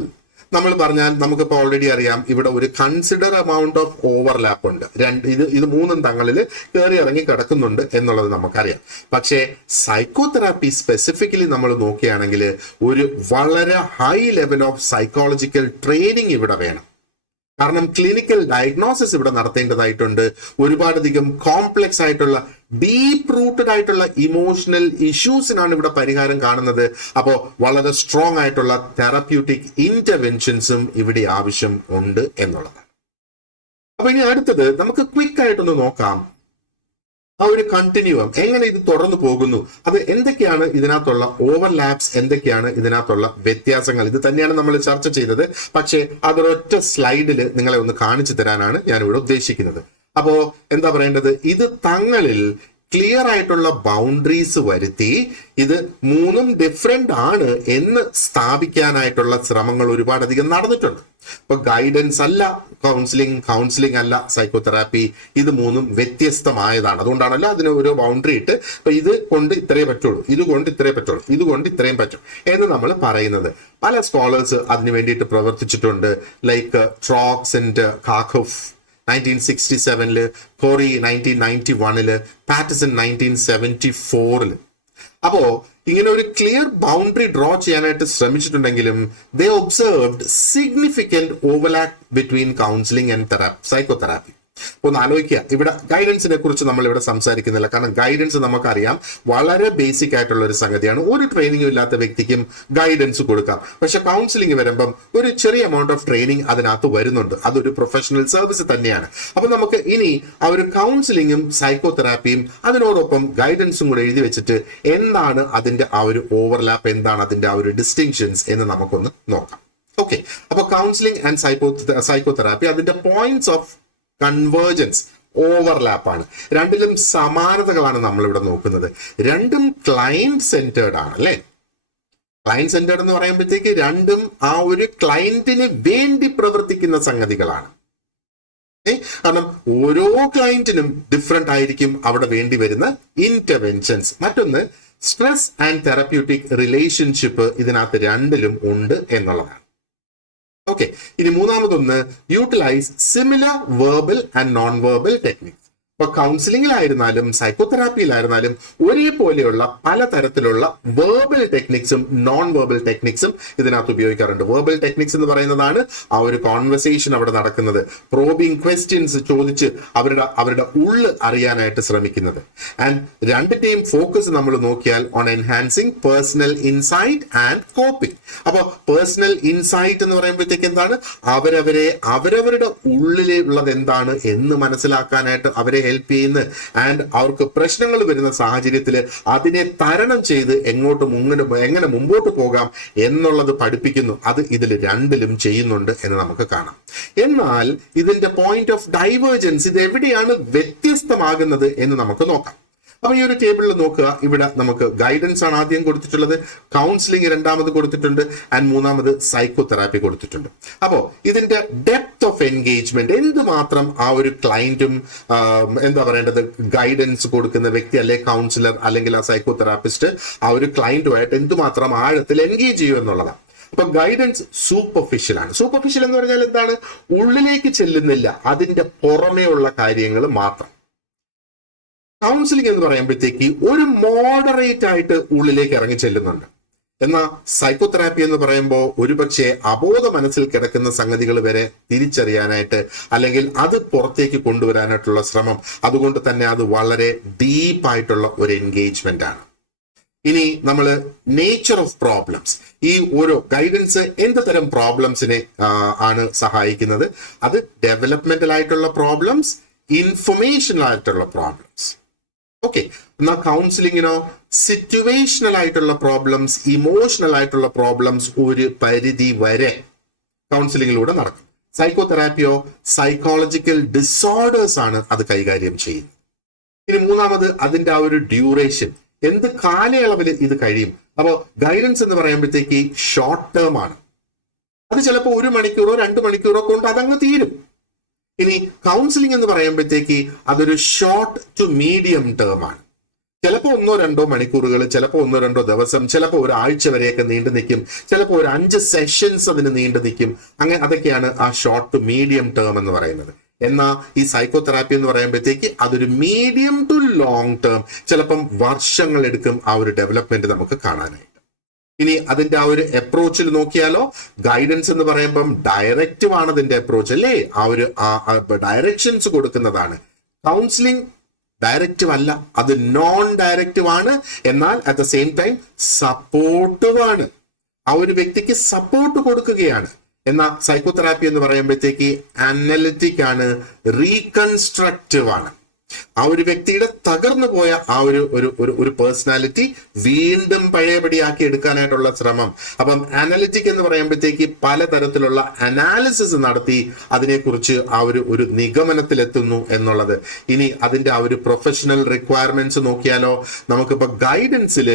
നമ്മൾ പറഞ്ഞാൽ നമുക്കിപ്പോൾ ഓൾറെഡി അറിയാം ഇവിടെ ഒരു കൺസിഡർ എമൗണ്ട് ഓഫ് ഓവർലാപ്പ് ഉണ്ട്. ഇത് മൂന്നും തങ്ങളിൽ കയറി ഇറങ്ങി കിടക്കുന്നുണ്ട് എന്നുള്ളത് നമുക്കറിയാം. പക്ഷേ സൈക്കോതെറാപ്പി സ്പെസിഫിക്കലി നമ്മൾ നോക്കുകയാണെങ്കിൽ ഒരു വളരെ high level of psychological training ഇവിടെ വേണം. കാരണം ക്ലിനിക്കൽ ഡയഗ്നോസിസ് ഇവിടെ നടത്തേണ്ടതായിട്ടുണ്ട്. ഒരുപാടധികം കോംപ്ലക്സ് ആയിട്ടുള്ള ഡീപ്പ് റൂട്ടഡ് ആയിട്ടുള്ള ഇമോഷണൽ ഇഷ്യൂസിനാണ് ഇവിടെ പരിഹാരം കാണുന്നത്. അപ്പോൾ വളരെ സ്ട്രോങ് ആയിട്ടുള്ള തെറാപ്യൂട്ടിക് ഇന്റർവെൻഷൻസും ഇവിടെ ആവശ്യം ഉണ്ട് എന്നുള്ളതാണ്. അപ്പൊ ഇനി അടുത്തത് നമുക്ക് ക്വിക്ക് ആയിട്ടൊന്ന് നോക്കാം ആ ഒരു കണ്ടിന്യൂം എങ്ങനെ ഇത് തുടർന്നു പോകുന്നു, അത് എന്തൊക്കെയാണ് ഇതിനകത്തുള്ള ഓവർലാപ്സ്, എന്തൊക്കെയാണ് ഇതിനകത്തുള്ള വ്യത്യാസങ്ങൾ. ഇത് തന്നെയാണ് നമ്മൾ ചർച്ച ചെയ്തത്. പക്ഷേ അതൊരൊറ്റ സ്ലൈഡിൽ നിങ്ങളെ ഒന്ന് കാണിച്ചു തരാനാണ് ഞാൻ ഇവിടെ ഉദ്ദേശിക്കുന്നത്. അപ്പോ എന്താ പറയേണ്ടത്, ഇത് തങ്ങളിൽ ക്ലിയർ ആയിട്ടുള്ള ബൗണ്ടറീസ് വരുത്തി ഇത് മൂന്നും ഡിഫറെന്റ് ആണ് എന്ന് സ്ഥാപിക്കാനായിട്ടുള്ള ശ്രമങ്ങൾ ഒരുപാടധികം നടന്നിട്ടുണ്ട്. ഇപ്പൊ ഗൈഡൻസ് അല്ല കൗൺസിലിംഗ് അല്ല സൈക്കോതെറാപ്പി, ഇത് മൂന്നും വ്യത്യസ്തമായതാണ്. അതുകൊണ്ടാണല്ലോ അതിന് ഒരു ബൗണ്ടറി ഇട്ട് ഇപ്പൊ ഇത് കൊണ്ട് ഇത്രേ പറ്റുള്ളൂ, ഇതുകൊണ്ട് ഇത്രേ പറ്റുള്ളൂ, ഇതുകൊണ്ട് ഇത്രയും പറ്റും എന്ന് നമ്മൾ പറയുന്നത്. പല സ്കോളേഴ്സ് അതിന് വേണ്ടിയിട്ട് പ്രവർത്തിച്ചിട്ടുണ്ട്. Like Truax and Carkhuff 1967, Corey 1991, Patterson 1974. അപ്പോ ഇങ്ങനെ ഒരു ക്ലിയർ ബൗണ്ടറി ഡ്രോ ചെയ്യാനായിട്ട് ശ്രമിച്ചിട്ടുണ്ടെങ്കിലും they observed significant overlap between counselling and psychotherapy. ഒന്ന് ആലോചിക്കുക, ഇവിടെ ഗൈഡൻസിനെ കുറിച്ച് നമ്മൾ ഇവിടെ സംസാരിക്കുന്നില്ല. കാരണം ഗൈഡൻസ് നമുക്കറിയാം വളരെ ബേസിക് ആയിട്ടുള്ള ഒരു സംഗതിയാണ്. ഒരു ട്രെയിനിങ്ങും ഇല്ലാത്ത വ്യക്തിക്കും ഗൈഡൻസ് കൊടുക്കാം. പക്ഷെ കൗൺസിലിംഗ് വരുമ്പം ഒരു ചെറിയ എമൗണ്ട് ഓഫ് ട്രെയിനിങ് അതിനകത്ത് വരുന്നുണ്ട്. അതൊരു പ്രൊഫഷണൽ സർവീസ് തന്നെയാണ്. അപ്പൊ നമുക്ക് ഇനി ആ ഒരു കൗൺസിലിംഗും സൈക്കോതെറാപ്പിയും അതിനോടൊപ്പം ഗൈഡൻസും കൂടെ എഴുതി വെച്ചിട്ട് എന്താണ് അതിന്റെ ആ ഒരു ഓവർലാപ്പ്, എന്താണ് അതിന്റെ ആ ഒരു ഡിസ്റ്റിങ്ഷൻസ് എന്ന് നമുക്കൊന്ന് നോക്കാം. ഓക്കെ, അപ്പൊ കൗൺസിലിംഗ് ആൻഡ് സൈക്കോതെറാപ്പി അതിന്റെ പോയിന്റ്സ് ഓഫ് കൺവേർജൻസ് ഓവർലാപ്പ് ആണ്. രണ്ടിലും സമാനതകളാണ് നമ്മൾ ഇവിടെ നോക്കുന്നത്. രണ്ടും ക്ലയന്റ് സെന്റേർഡ് ആണ് അല്ലെ. ക്ലയന്റ് സെന്റേർഡ് എന്ന് പറയുമ്പോഴത്തേക്ക് രണ്ടും ആ ഒരു ക്ലയന്റിന് വേണ്ടി പ്രവർത്തിക്കുന്ന സംഗതികളാണ്. കാരണം ഓരോ ക്ലയന്റിനും ഡിഫറെന്റ് ആയിരിക്കും അവിടെ വേണ്ടി വരുന്ന ഇന്റർവെൻഷൻസ്. മറ്റൊന്ന് സ്ട്രെസ് ആൻഡ് തെറാപ്യൂട്ടിക് റിലേഷൻഷിപ്പ് ഇതിനകത്ത് രണ്ടിലും ഉണ്ട് എന്നുള്ളതാണ്. ഓക്കെ, ഇനി മൂന്നാമതൊന്ന് utilise similar verbal and non verbal techniques. ഇപ്പൊ കൗൺസിലിംഗിലായിരുന്നാലും സൈക്കോതെറാപ്പിയിലായിരുന്നാലും ഒരേപോലെയുള്ള പലതരത്തിലുള്ള വേർബൽ ടെക്നിക്സും നോൺ വേർബൽ ടെക്നിക്സും ഇതിനകത്ത് ഉപയോഗിക്കാറുണ്ട്. വേർബൽ ടെക്നിക്സ് എന്ന് പറയുന്നതാണ് ആ ഒരു കോൺവെർസേഷൻ അവിടെ നടക്കുന്നത്, പ്രോബിംഗ് ക്വസ്റ്റ്യൻസ് ചോദിച്ച് അവരുടെ ഉള്ള് അറിയാനായിട്ട് ശ്രമിക്കുന്നത്. ആൻഡ് രണ്ടിന്റെയും ഫോക്കസ് നമ്മൾ നോക്കിയാൽ on enhancing personal insight and coping. അപ്പോൾ പേഴ്സണൽ ഇൻസൈറ്റ് എന്ന് പറയുമ്പോഴത്തേക്ക് എന്താണ്, അവരവരുടെ ഉള്ളിലുള്ളത് എന്താണ് എന്ന് മനസ്സിലാക്കാനായിട്ട് അവരെ ഹെൽപ്പ് ചെയ്യുന്നു. ആൻഡ് അവർക്ക് പ്രശ്നങ്ങൾ വരുന്ന സാഹചര്യത്തിൽ അതിനെ തരണം ചെയ്ത് എങ്ങനെ മുമ്പോട്ട് പോകാം എന്നുള്ളത് പഠിപ്പിക്കുന്നു. അത് ഇതിൽ രണ്ടിലും ചെയ്യുന്നുണ്ട് എന്ന് നമുക്ക് കാണാം. എന്നാൽ ഇതിന്റെ പോയിന്റ് ഓഫ് ഡൈവേർജൻസ്, ഇത് എവിടെയാണ് വ്യത്യസ്തമാകുന്നത് എന്ന് നമുക്ക് നോക്കാം. അപ്പൊ ഈ ഒരു ടേബിളിൽ നോക്കുക, ഇവിടെ നമുക്ക് ഗൈഡൻസ് ആണ് ആദ്യം കൊടുത്തിട്ടുള്ളത്, കൗൺസിലിംഗ് രണ്ടാമത് കൊടുത്തിട്ടുണ്ട്, ആൻഡ് മൂന്നാമത് സൈക്കോതെറാപ്പി കൊടുത്തിട്ടുണ്ട്. അപ്പോൾ ഇതിന്റെ ഡെപ്ത് ഓഫ് എൻഗേജ്മെന്റ് എന്തുമാത്രം ആ ഒരു ക്ലയന്റും എന്താ പറയേണ്ടത്, ഗൈഡൻസ് കൊടുക്കുന്ന വ്യക്തി അല്ലെ കൗൺസിലർ അല്ലെങ്കിൽ ആ സൈക്കോതെറാപ്പിസ്റ്റ് ആ ഒരു ക്ലയന്റുമായിട്ട് എന്തുമാത്രം ആഴത്തിൽ എൻഗേജ് ചെയ്യും എന്നുള്ളതാണ്. അപ്പൊ ഗൈഡൻസ് സൂപ്പർഫിഷ്യൽ ആണ്. സൂപ്പർഫിഷ്യൽ എന്ന് പറഞ്ഞാൽ എന്താണ്, ഉള്ളിലേക്ക് ചെല്ലുന്നില്ല, അതിന്റെ പുറമേ ഉള്ള കാര്യങ്ങൾ മാത്രം. കൗൺസിലിംഗ് എന്ന് പറയുമ്പോഴത്തേക്ക് ഒരു മോഡറേറ്റ് ആയിട്ട് ഉള്ളിലേക്ക് ഇറങ്ങി ചെല്ലുന്നുണ്ട്. എന്നാൽ സൈക്കോതെറാപ്പി എന്ന് പറയുമ്പോൾ ഒരുപക്ഷെ അബോധ മനസ്സിൽ കിടക്കുന്ന സംഗതികൾ വരെ തിരിച്ചറിയാനായിട്ട് അല്ലെങ്കിൽ അത് പുറത്തേക്ക് കൊണ്ടുവരാനായിട്ടുള്ള ശ്രമം, അതുകൊണ്ട് തന്നെ അത് വളരെ ഡീപ്പായിട്ടുള്ള ഒരു എൻഗേജ്മെന്റ് ആണ്. ഇനി നമ്മൾ നേച്ചർ ഓഫ് പ്രോബ്ലംസ്, ഈ ഓരോ ഗൈഡൻസ് എന്ത് തരം പ്രോബ്ലംസിനെ ആണ് സഹായിക്കുന്നത്, അത് ഡെവലപ്മെന്റൽ ആയിട്ടുള്ള പ്രോബ്ലംസ്, ഇൻഫർമേഷണൽ ആയിട്ടുള്ള പ്രോബ്ലംസ്. ഓക്കെ, എന്നാൽ കൗൺസിലിങ്ങിനോ സിറ്റുവേഷണൽ ആയിട്ടുള്ള പ്രോബ്ലംസ്, ഇമോഷണൽ ആയിട്ടുള്ള പ്രോബ്ലംസ് ഒരു പരിധി വരെ കൗൺസിലിങ്ങിലൂടെ നടക്കും. സൈക്കോതെറാപ്പിയോ സൈക്കോളജിക്കൽ ഡിസോർഡേഴ്സ് ആണ് അത് കൈകാര്യം ചെയ്യുന്നത്. ഇനി മൂന്നാമത് അതിന്റെ ആ ഒരു ഡ്യൂറേഷൻ, എന്ത് കാലയളവിൽ ഇത് കഴിയും. അപ്പോൾ ഗൈഡൻസ് എന്ന് പറയുമ്പോഴത്തേക്ക് ഷോർട്ട് ടേം ആണ്, അത് ചിലപ്പോൾ 1 മണിക്കൂറോ 2 മണിക്കൂറോ കൊണ്ട് അതങ്ങ് തീരും. ഇനി കൗൺസിലിംഗ് എന്ന് പറയുമ്പോഴത്തേക്ക് അതൊരു ഷോർട്ട് ടു മീഡിയം ടേം ആണ്. ചിലപ്പോൾ 1-2 മണിക്കൂറുകൾ, ചിലപ്പോൾ 1-2 ദിവസം, ചിലപ്പോൾ ഒരാഴ്ച വരെയൊക്കെ നീണ്ടു നിൽക്കും, ചിലപ്പോൾ ഒരു 5 സെഷൻസ് അതിന് നീണ്ടു നിൽക്കും. അങ്ങനെ അതൊക്കെയാണ് ആ ഷോർട്ട് ടു മീഡിയം ടേം എന്ന് പറയുന്നത്. എന്നാൽ ഈ സൈക്കോതെറാപ്പി എന്ന് പറയുമ്പോഴത്തേക്ക് അതൊരു മീഡിയം ടു ലോങ് ടേം, ചിലപ്പം വർഷങ്ങൾ എടുക്കും ആ ഒരു ഡെവലപ്മെന്റ് നമുക്ക് കാണാനായിട്ട്. ഇനി അതിന്റെ ആ ഒരു അപ്രോച്ചിൽ നോക്കിയാലോ, ഗൈഡൻസ് എന്ന് പറയുമ്പം ഡയറക്റ്റീവ് ആണ് അതിന്റെ അപ്രോച്ച് അല്ലേ, ആ ഒരു ഡയറക്ഷൻസ് കൊടുക്കുന്നതാണ്. കൗൺസിലിംഗ് ഡയറക്റ്റീവ് അല്ല, അത് നോൺ ഡയറക്റ്റീവ് ആണ്, എന്നാൽ at the same time supportive ആണ്, ആ ഒരു വ്യക്തിക്ക് സപ്പോർട്ട് കൊടുക്കുകയാണ്. എന്നാൽ സൈക്കോതെറാപ്പി എന്ന് പറയുമ്പോഴത്തേക്ക് അനലിറ്റിക് ആണ്, റീകൺസ്ട്രക്റ്റീവ് ആണ്. ആ ഒരു വ്യക്തിയുടെ തകർന്നു പോയ ആ ഒരു പേഴ്സണാലിറ്റി വീണ്ടും പഴയപടിയാക്കി എടുക്കാനായിട്ടുള്ള ശ്രമം. അപ്പം അനലിറ്റിക് എന്ന് പറയുമ്പോഴത്തേക്ക് പലതരത്തിലുള്ള അനാലിസിസ് നടത്തി അതിനെക്കുറിച്ച് ആ ഒരു നിഗമനത്തിലെത്തുന്നു എന്നുള്ളത്. ഇനി അതിന്റെ ആ ഒരു പ്രൊഫഷണൽ റിക്വയർമെന്റ്സ് നോക്കിയാലോ, നമുക്കിപ്പോ ഗൈഡൻസിൽ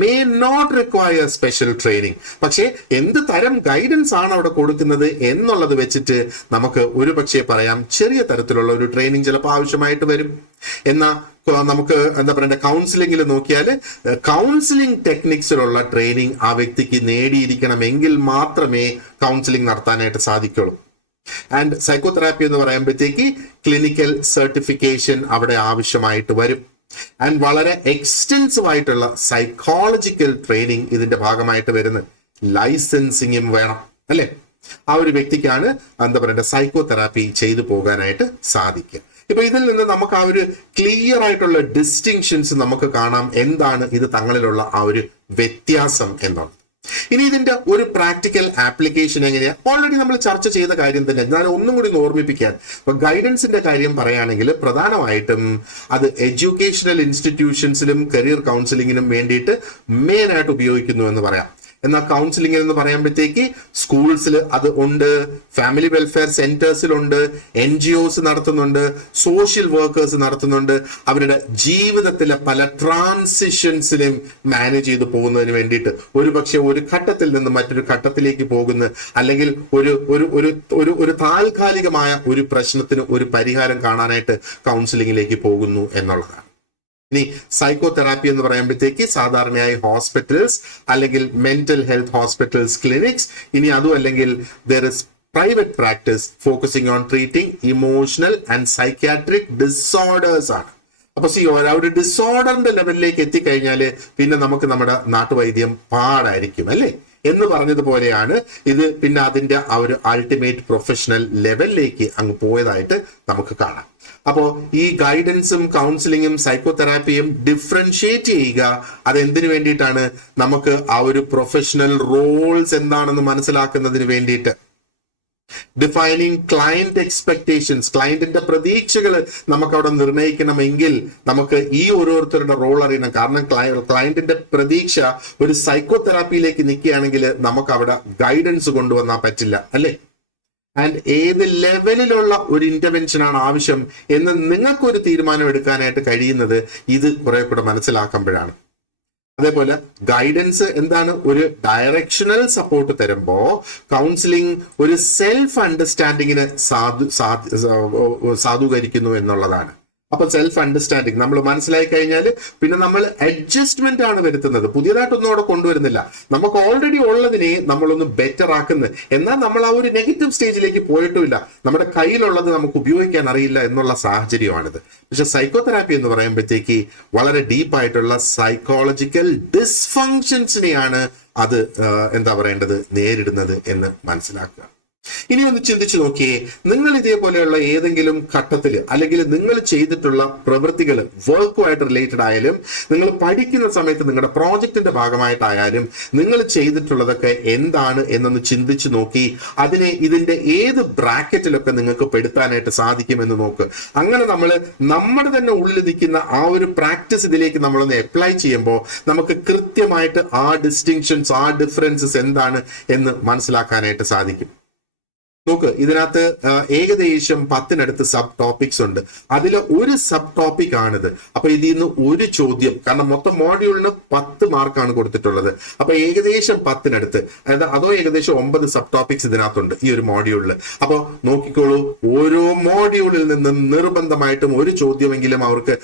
may not require special training, പക്ഷേ എന്ത് തരം ഗൈഡൻസ് ആണ് അവിടെ കൊടുക്കുന്നത് എന്നുള്ളത് വെച്ചിട്ട് നമുക്ക് ഒരു പക്ഷേ പറയാം ചെറിയ തരത്തിലുള്ള ഒരു ട്രെയിനിങ് ചിലപ്പോൾ ആവശ്യമായിട്ട് വരും. എന്നാൽ നമുക്ക് എന്താ പറയണ്ടേ, കൗൺസിലിംഗിൽ നോക്കിയാൽ കൗൺസിലിംഗ് ടെക്നിക്സിലുള്ള ട്രെയിനിങ് ആ വ്യക്തിക്ക് നേടിയിരിക്കണമെങ്കിൽ മാത്രമേ കൗൺസിലിംഗ് നടത്താനായിട്ട് സാധിക്കുള്ളൂ. ആൻഡ് സൈക്കോതെറാപ്പി എന്ന് പറയുമ്പോഴത്തേക്ക് ക്ലിനിക്കൽ സർട്ടിഫിക്കേഷൻ അവിടെ ആവശ്യമായിട്ട് വരും. ആൻഡ് വളരെ എക്സ്റ്റെൻസീവ് ആയിട്ടുള്ള സൈക്കോളജിക്കൽ ട്രെയിനിങ് ഇതിന്റെ ഭാഗമായിട്ട് വരുന്നത്. ലൈസൻസിങ്ങും വേണം അല്ലെ, ആ ഒരു വ്യക്തിക്കാണ് എന്താ പറയണ്ടേ സൈക്കോതെറാപ്പി ചെയ്തു പോകാനായിട്ട് സാധിക്കുക. ഇപ്പൊ ഇതിൽ നിന്ന് നമുക്ക് ആ ഒരു ക്ലിയർ ആയിട്ടുള്ള ഡിസ്റ്റിങ്ഷൻസ് നമുക്ക് കാണാം, എന്താണ് ഇത് തങ്ങളിലുള്ള ആ ഒരു വ്യത്യാസം എന്നാണ്. ഇനി ഇതിന്റെ ഒരു പ്രാക്ടിക്കൽ ആപ്ലിക്കേഷൻ എങ്ങനെയാ, ഓൾറെഡി നമ്മൾ ചർച്ച ചെയ്ത കാര്യം തന്നെ ഞാൻ ഒന്നും കൂടി ഓർമ്മിപ്പിക്കാൻ. ഇപ്പൊ ഗൈഡൻസിന്റെ കാര്യം പറയുകയാണെങ്കിൽ പ്രധാനമായിട്ടും അത് എഡ്യൂക്കേഷണൽ ഇൻസ്റ്റിറ്റ്യൂഷൻസിലും കരിയർ കൗൺസിലിങ്ങിനും വേണ്ടിയിട്ട് മെയിൻ ആയിട്ട് ഉപയോഗിക്കുന്നു എന്ന് പറയാം. എന്നാൽ കൗൺസിലിംഗ് എന്ന് പറയുമ്പോഴത്തേക്ക് സ്കൂൾസിൽ അത് ഉണ്ട്, ഫാമിലി വെൽഫെയർ സെന്റേഴ്സിലുണ്ട്, NGOs നടത്തുന്നുണ്ട്, സോഷ്യൽ വർക്കേഴ്സ് നടത്തുന്നുണ്ട്. അവരുടെ ജീവിതത്തിലെ പല ട്രാൻസിഷൻസിലും മാനേജ് ചെയ്ത് പോകുന്നതിന് വേണ്ടിയിട്ട് ഒരുപക്ഷെ ഒരു ഘട്ടത്തിൽ നിന്ന് മറ്റൊരു ഘട്ടത്തിലേക്ക് പോകുന്ന, അല്ലെങ്കിൽ ഒരു താൽക്കാലികമായ ഒരു പ്രശ്നത്തിന് ഒരു പരിഹാരം കാണാനായിട്ട് കൗൺസിലിംഗിലേക്ക് പോകുന്നു എന്നുള്ളതാണ്. ഇനി സൈക്കോതെറാപ്പി എന്ന് പറയുമ്പോഴത്തേക്ക് സാധാരണയായി ഹോസ്പിറ്റൽസ് അല്ലെങ്കിൽ മെന്റൽ ഹെൽത്ത് ഹോസ്പിറ്റൽസ്, ക്ലിനിക്സ്, ഇനി അതും അല്ലെങ്കിൽ there is private practice focusing on treating emotional and psychiatric disorders ആണ്. അപ്പൊ ഒരു ഡിസോർഡറിന്റെ ലെവലിലേക്ക് എത്തിക്കഴിഞ്ഞാൽ പിന്നെ നമുക്ക് നമ്മുടെ നാട്ടുവൈദ്യം പാടായിരിക്കും അല്ലേ എന്ന് പറഞ്ഞതുപോലെയാണ് ഇത്. പിന്നെ അതിന്റെ ആ ഒരു അൾട്ടിമേറ്റ് പ്രൊഫഷണൽ ലെവലിലേക്ക് അങ്ങ് പോയതായിട്ട് നമുക്ക് കാണാം. അപ്പോൾ ഈ ഗൈഡൻസും കൗൺസിലിങ്ങും സൈക്കോതെറാപ്പിയും ഡിഫറൻഷിയേറ്റ് ചെയ്യുക അതെന്തിനു വേണ്ടിയിട്ടാണ്? നമുക്ക് ആ ഒരു പ്രൊഫഷണൽ റോൾസ് എന്താണെന്ന് മനസ്സിലാക്കുന്നതിന് വേണ്ടിയിട്ട്. ഡിഫൈനിങ് ക്ലയന്റ് എക്സ്പെക്ടേഷൻസ്, ക്ലയന്റിന്റെ പ്രതീക്ഷകൾ നമുക്ക് അവിടെ നിർണ്ണയിക്കണമെങ്കിൽ നമുക്ക് ഈ ഓരോരുത്തരുടെ റോൾ അറിയണം. കാരണം ക്ലയന്റിന്റെ പ്രതീക്ഷ ഒരു സൈക്കോതെറാപ്പിയിലേക്ക് നിൽക്കുകയാണെങ്കിൽ നമുക്ക് അവിടെ ഗൈഡൻസ് കൊണ്ടുവന്നാൽ പറ്റില്ല അല്ലേ? ആൻഡ് ഏത് ലെവലിലുള്ള ഒരു ഇന്റർവെൻഷൻ ആണ് ആവശ്യം എന്ന് നിങ്ങൾക്കൊരു തീരുമാനം എടുക്കാനായിട്ട് കഴിയുന്നത് ഇത് കുറെ കൂടെ മനസ്സിലാക്കുമ്പോഴാണ്. അതേപോലെ ഗൈഡൻസ് എന്താണ്? ഒരു ഡയറക്ഷണൽ സപ്പോർട്ട് തരുമ്പോ കൗൺസിലിംഗ് ഒരു സെൽഫ് അണ്ടർസ്റ്റാൻഡിങ്ങിന് സാധൂകരിക്കുന്നു എന്നുള്ളതാണ്. അപ്പൊ സെൽഫ് അണ്ടർസ്റ്റാൻഡിങ് നമ്മൾ മനസ്സിലായി കഴിഞ്ഞാൽ പിന്നെ നമ്മൾ അഡ്ജസ്റ്റ്മെന്റ് ആണ് വരുത്തുന്നത്, പുതിയതായിട്ടൊന്നും അവിടെ കൊണ്ടുവരുന്നില്ല. നമുക്ക് ഓൾറെഡി ഉള്ളതിനെ നമ്മളൊന്ന് ബെറ്റർ ആക്കുന്നത്. എന്നാൽ നമ്മൾ ആ ഒരു നെഗറ്റീവ് സ്റ്റേജിലേക്ക് പോയിട്ടുമില്ല, നമ്മുടെ കയ്യിലുള്ളത് നമുക്ക് ഉപയോഗിക്കാൻ അറിയില്ല എന്നുള്ള സാഹചര്യമാണിത്. പക്ഷെ സൈക്കോതെറാപ്പി എന്ന് പറയുമ്പോഴത്തേക്ക് വളരെ ഡീപ്പായിട്ടുള്ള സൈക്കോളജിക്കൽ ഡിസ്ഫങ്ഷൻസിനെയാണ് അത് എന്താ പറയേണ്ടത് നേരിടുന്നത് എന്ന് മനസ്സിലാക്കുക. ഇനി ഒന്ന് ചിന്തിച്ചു നോക്കിയേ, നിങ്ങൾ ഇതേപോലെയുള്ള ഏതെങ്കിലും ഘട്ടത്തിൽ അല്ലെങ്കിൽ നിങ്ങൾ ചെയ്തിട്ടുള്ള പ്രവൃത്തികൾ വർക്കുമായിട്ട് റിലേറ്റഡ് ആയാലും നിങ്ങൾ പഠിക്കുന്ന സമയത്ത് നിങ്ങളുടെ പ്രോജക്റ്റിന്റെ ഭാഗമായിട്ടായാലും നിങ്ങൾ ചെയ്തിട്ടുള്ളതൊക്കെ എന്താണ് എന്നൊന്ന് ചിന്തിച്ചു നോക്കി അതിനെ ഇതിന്റെ ഏത് ബ്രാക്കറ്റിലൊക്കെ നിങ്ങൾക്ക് പെടുത്താനായിട്ട് സാധിക്കുമെന്ന് നോക്ക്. അങ്ങനെ നമ്മൾ നമ്മുടെ തന്നെ ഉള്ളിൽ നിൽക്കുന്ന ആ ഒരു പ്രാക്ടീസ് ഇതിലേക്ക് നമ്മളൊന്ന് അപ്ലൈ ചെയ്യുമ്പോൾ നമുക്ക് കൃത്യമായിട്ട് ആ ഡിസ്റ്റിങ്ഷൻസ് ആ ഡിഫറൻസസ് എന്താണ് എന്ന് മനസ്സിലാക്കാനായിട്ട് സാധിക്കും. നോക്ക്, ഇതിനകത്ത് ഏകദേശം 10 സബ് ടോപ്പിക്സ് ഉണ്ട്. അതിൽ ഒരു സബ് ടോപ്പിക് ആണിത്. അപ്പൊ ഇതിൽ നിന്ന് ഒരു ചോദ്യം, കാരണം മൊത്തം മോഡ്യൂളിന് 10 മാർക്കാണ് കൊടുത്തിട്ടുള്ളത്. അപ്പൊ ഏകദേശം 10 അതായത് അതോ ഏകദേശം 9 സബ് ടോപ്പിക്സ് ഇതിനകത്തുണ്ട് ഈ ഒരു മോഡ്യൂളിൽ. അപ്പോൾ നോക്കിക്കോളൂ, ഓരോ മോഡ്യൂളിൽ നിന്നും നിർബന്ധമായിട്ടും ഒരു ചോദ്യമെങ്കിലും അവർക്ക്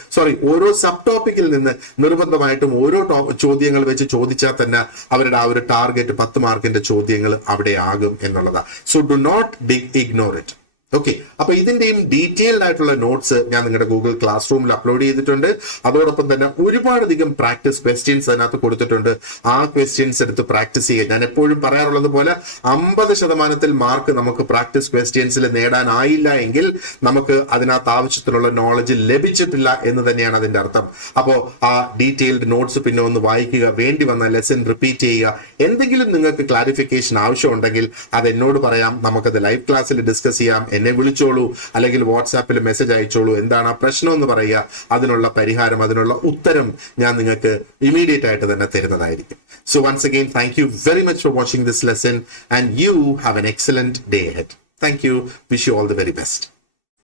ഓരോ സബ് ടോപ്പിക്കിൽ നിന്ന് നിർബന്ധമായിട്ടും ഓരോ ചോദ്യങ്ങൾ വെച്ച് ചോദിച്ചാൽ തന്നെ അവരുടെ ആ ഒരു ടാർഗറ്റ് 10 മാർക്കിന്റെ ചോദ്യങ്ങൾ അവിടെ ആകും എന്നുള്ളതാണ്. So do not ignore it. Okay, അപ്പൊ ഇതിന്റെയും ഡീറ്റെയിൽഡ് ആയിട്ടുള്ള നോട്ട്സ് ഞാൻ നിങ്ങളുടെ ഗൂഗിൾ ക്ലാസ് റൂമിൽ അപ്ലോഡ് ചെയ്തിട്ടുണ്ട്. അതോടൊപ്പം തന്നെ ഒരുപാടധികം പ്രാക്ടീസ് ക്വസ്റ്റ്യൻസ് അതിനകത്ത് കൊടുത്തിട്ടുണ്ട്. ആ ക്വസ്റ്റ്യൻസ് എടുത്ത് പ്രാക്ടീസ് ചെയ്യുക. ഞാൻ എപ്പോഴും പറയാറുള്ളത് പോലെ 50% മാർക്ക് നമുക്ക് പ്രാക്ടീസ് ക്വസ്റ്റ്യൻസിൽ നേടാനായില്ല എങ്കിൽ നമുക്ക് അതിനകത്ത് ആവശ്യത്തിനുള്ള നോളജ് ലഭിച്ചിട്ടില്ല എന്ന് തന്നെയാണ് അതിന്റെ അർത്ഥം. അപ്പോൾ ആ ഡീറ്റെയിൽഡ് നോട്ട്സ് പിന്നെ ഒന്ന് വായിക്കുക, വേണ്ടി വന്ന ലെസൺ റിപ്പീറ്റ് ചെയ്യുക. എന്തെങ്കിലും നിങ്ങൾക്ക് ക്ലാരിഫിക്കേഷൻ ആവശ്യമുണ്ടെങ്കിൽ അത് എന്നോട് പറയാം, നമുക്കത് ലൈവ് ക്ലാസ്സിൽ ഡിസ്കസ് ചെയ്യാം. എന്നെ വിളിച്ചോളൂ, അല്ലെങ്കിൽ വാട്സാപ്പിൽ മെസ്സേജ് അയച്ചോളൂ. എന്താണ് ആ പ്രശ്നം എന്ന് പറയുക, അതിനുള്ള പരിഹാരം, അതിനുള്ള ഉത്തരം ഞാൻ നിങ്ങൾക്ക് ഇമീഡിയറ്റ് ആയിട്ട് തന്നെ തരുന്നതായിരിക്കും. So once again, thank you very much for watching this lesson and you have an excellent day ahead. Thank you. Wish you all the very best.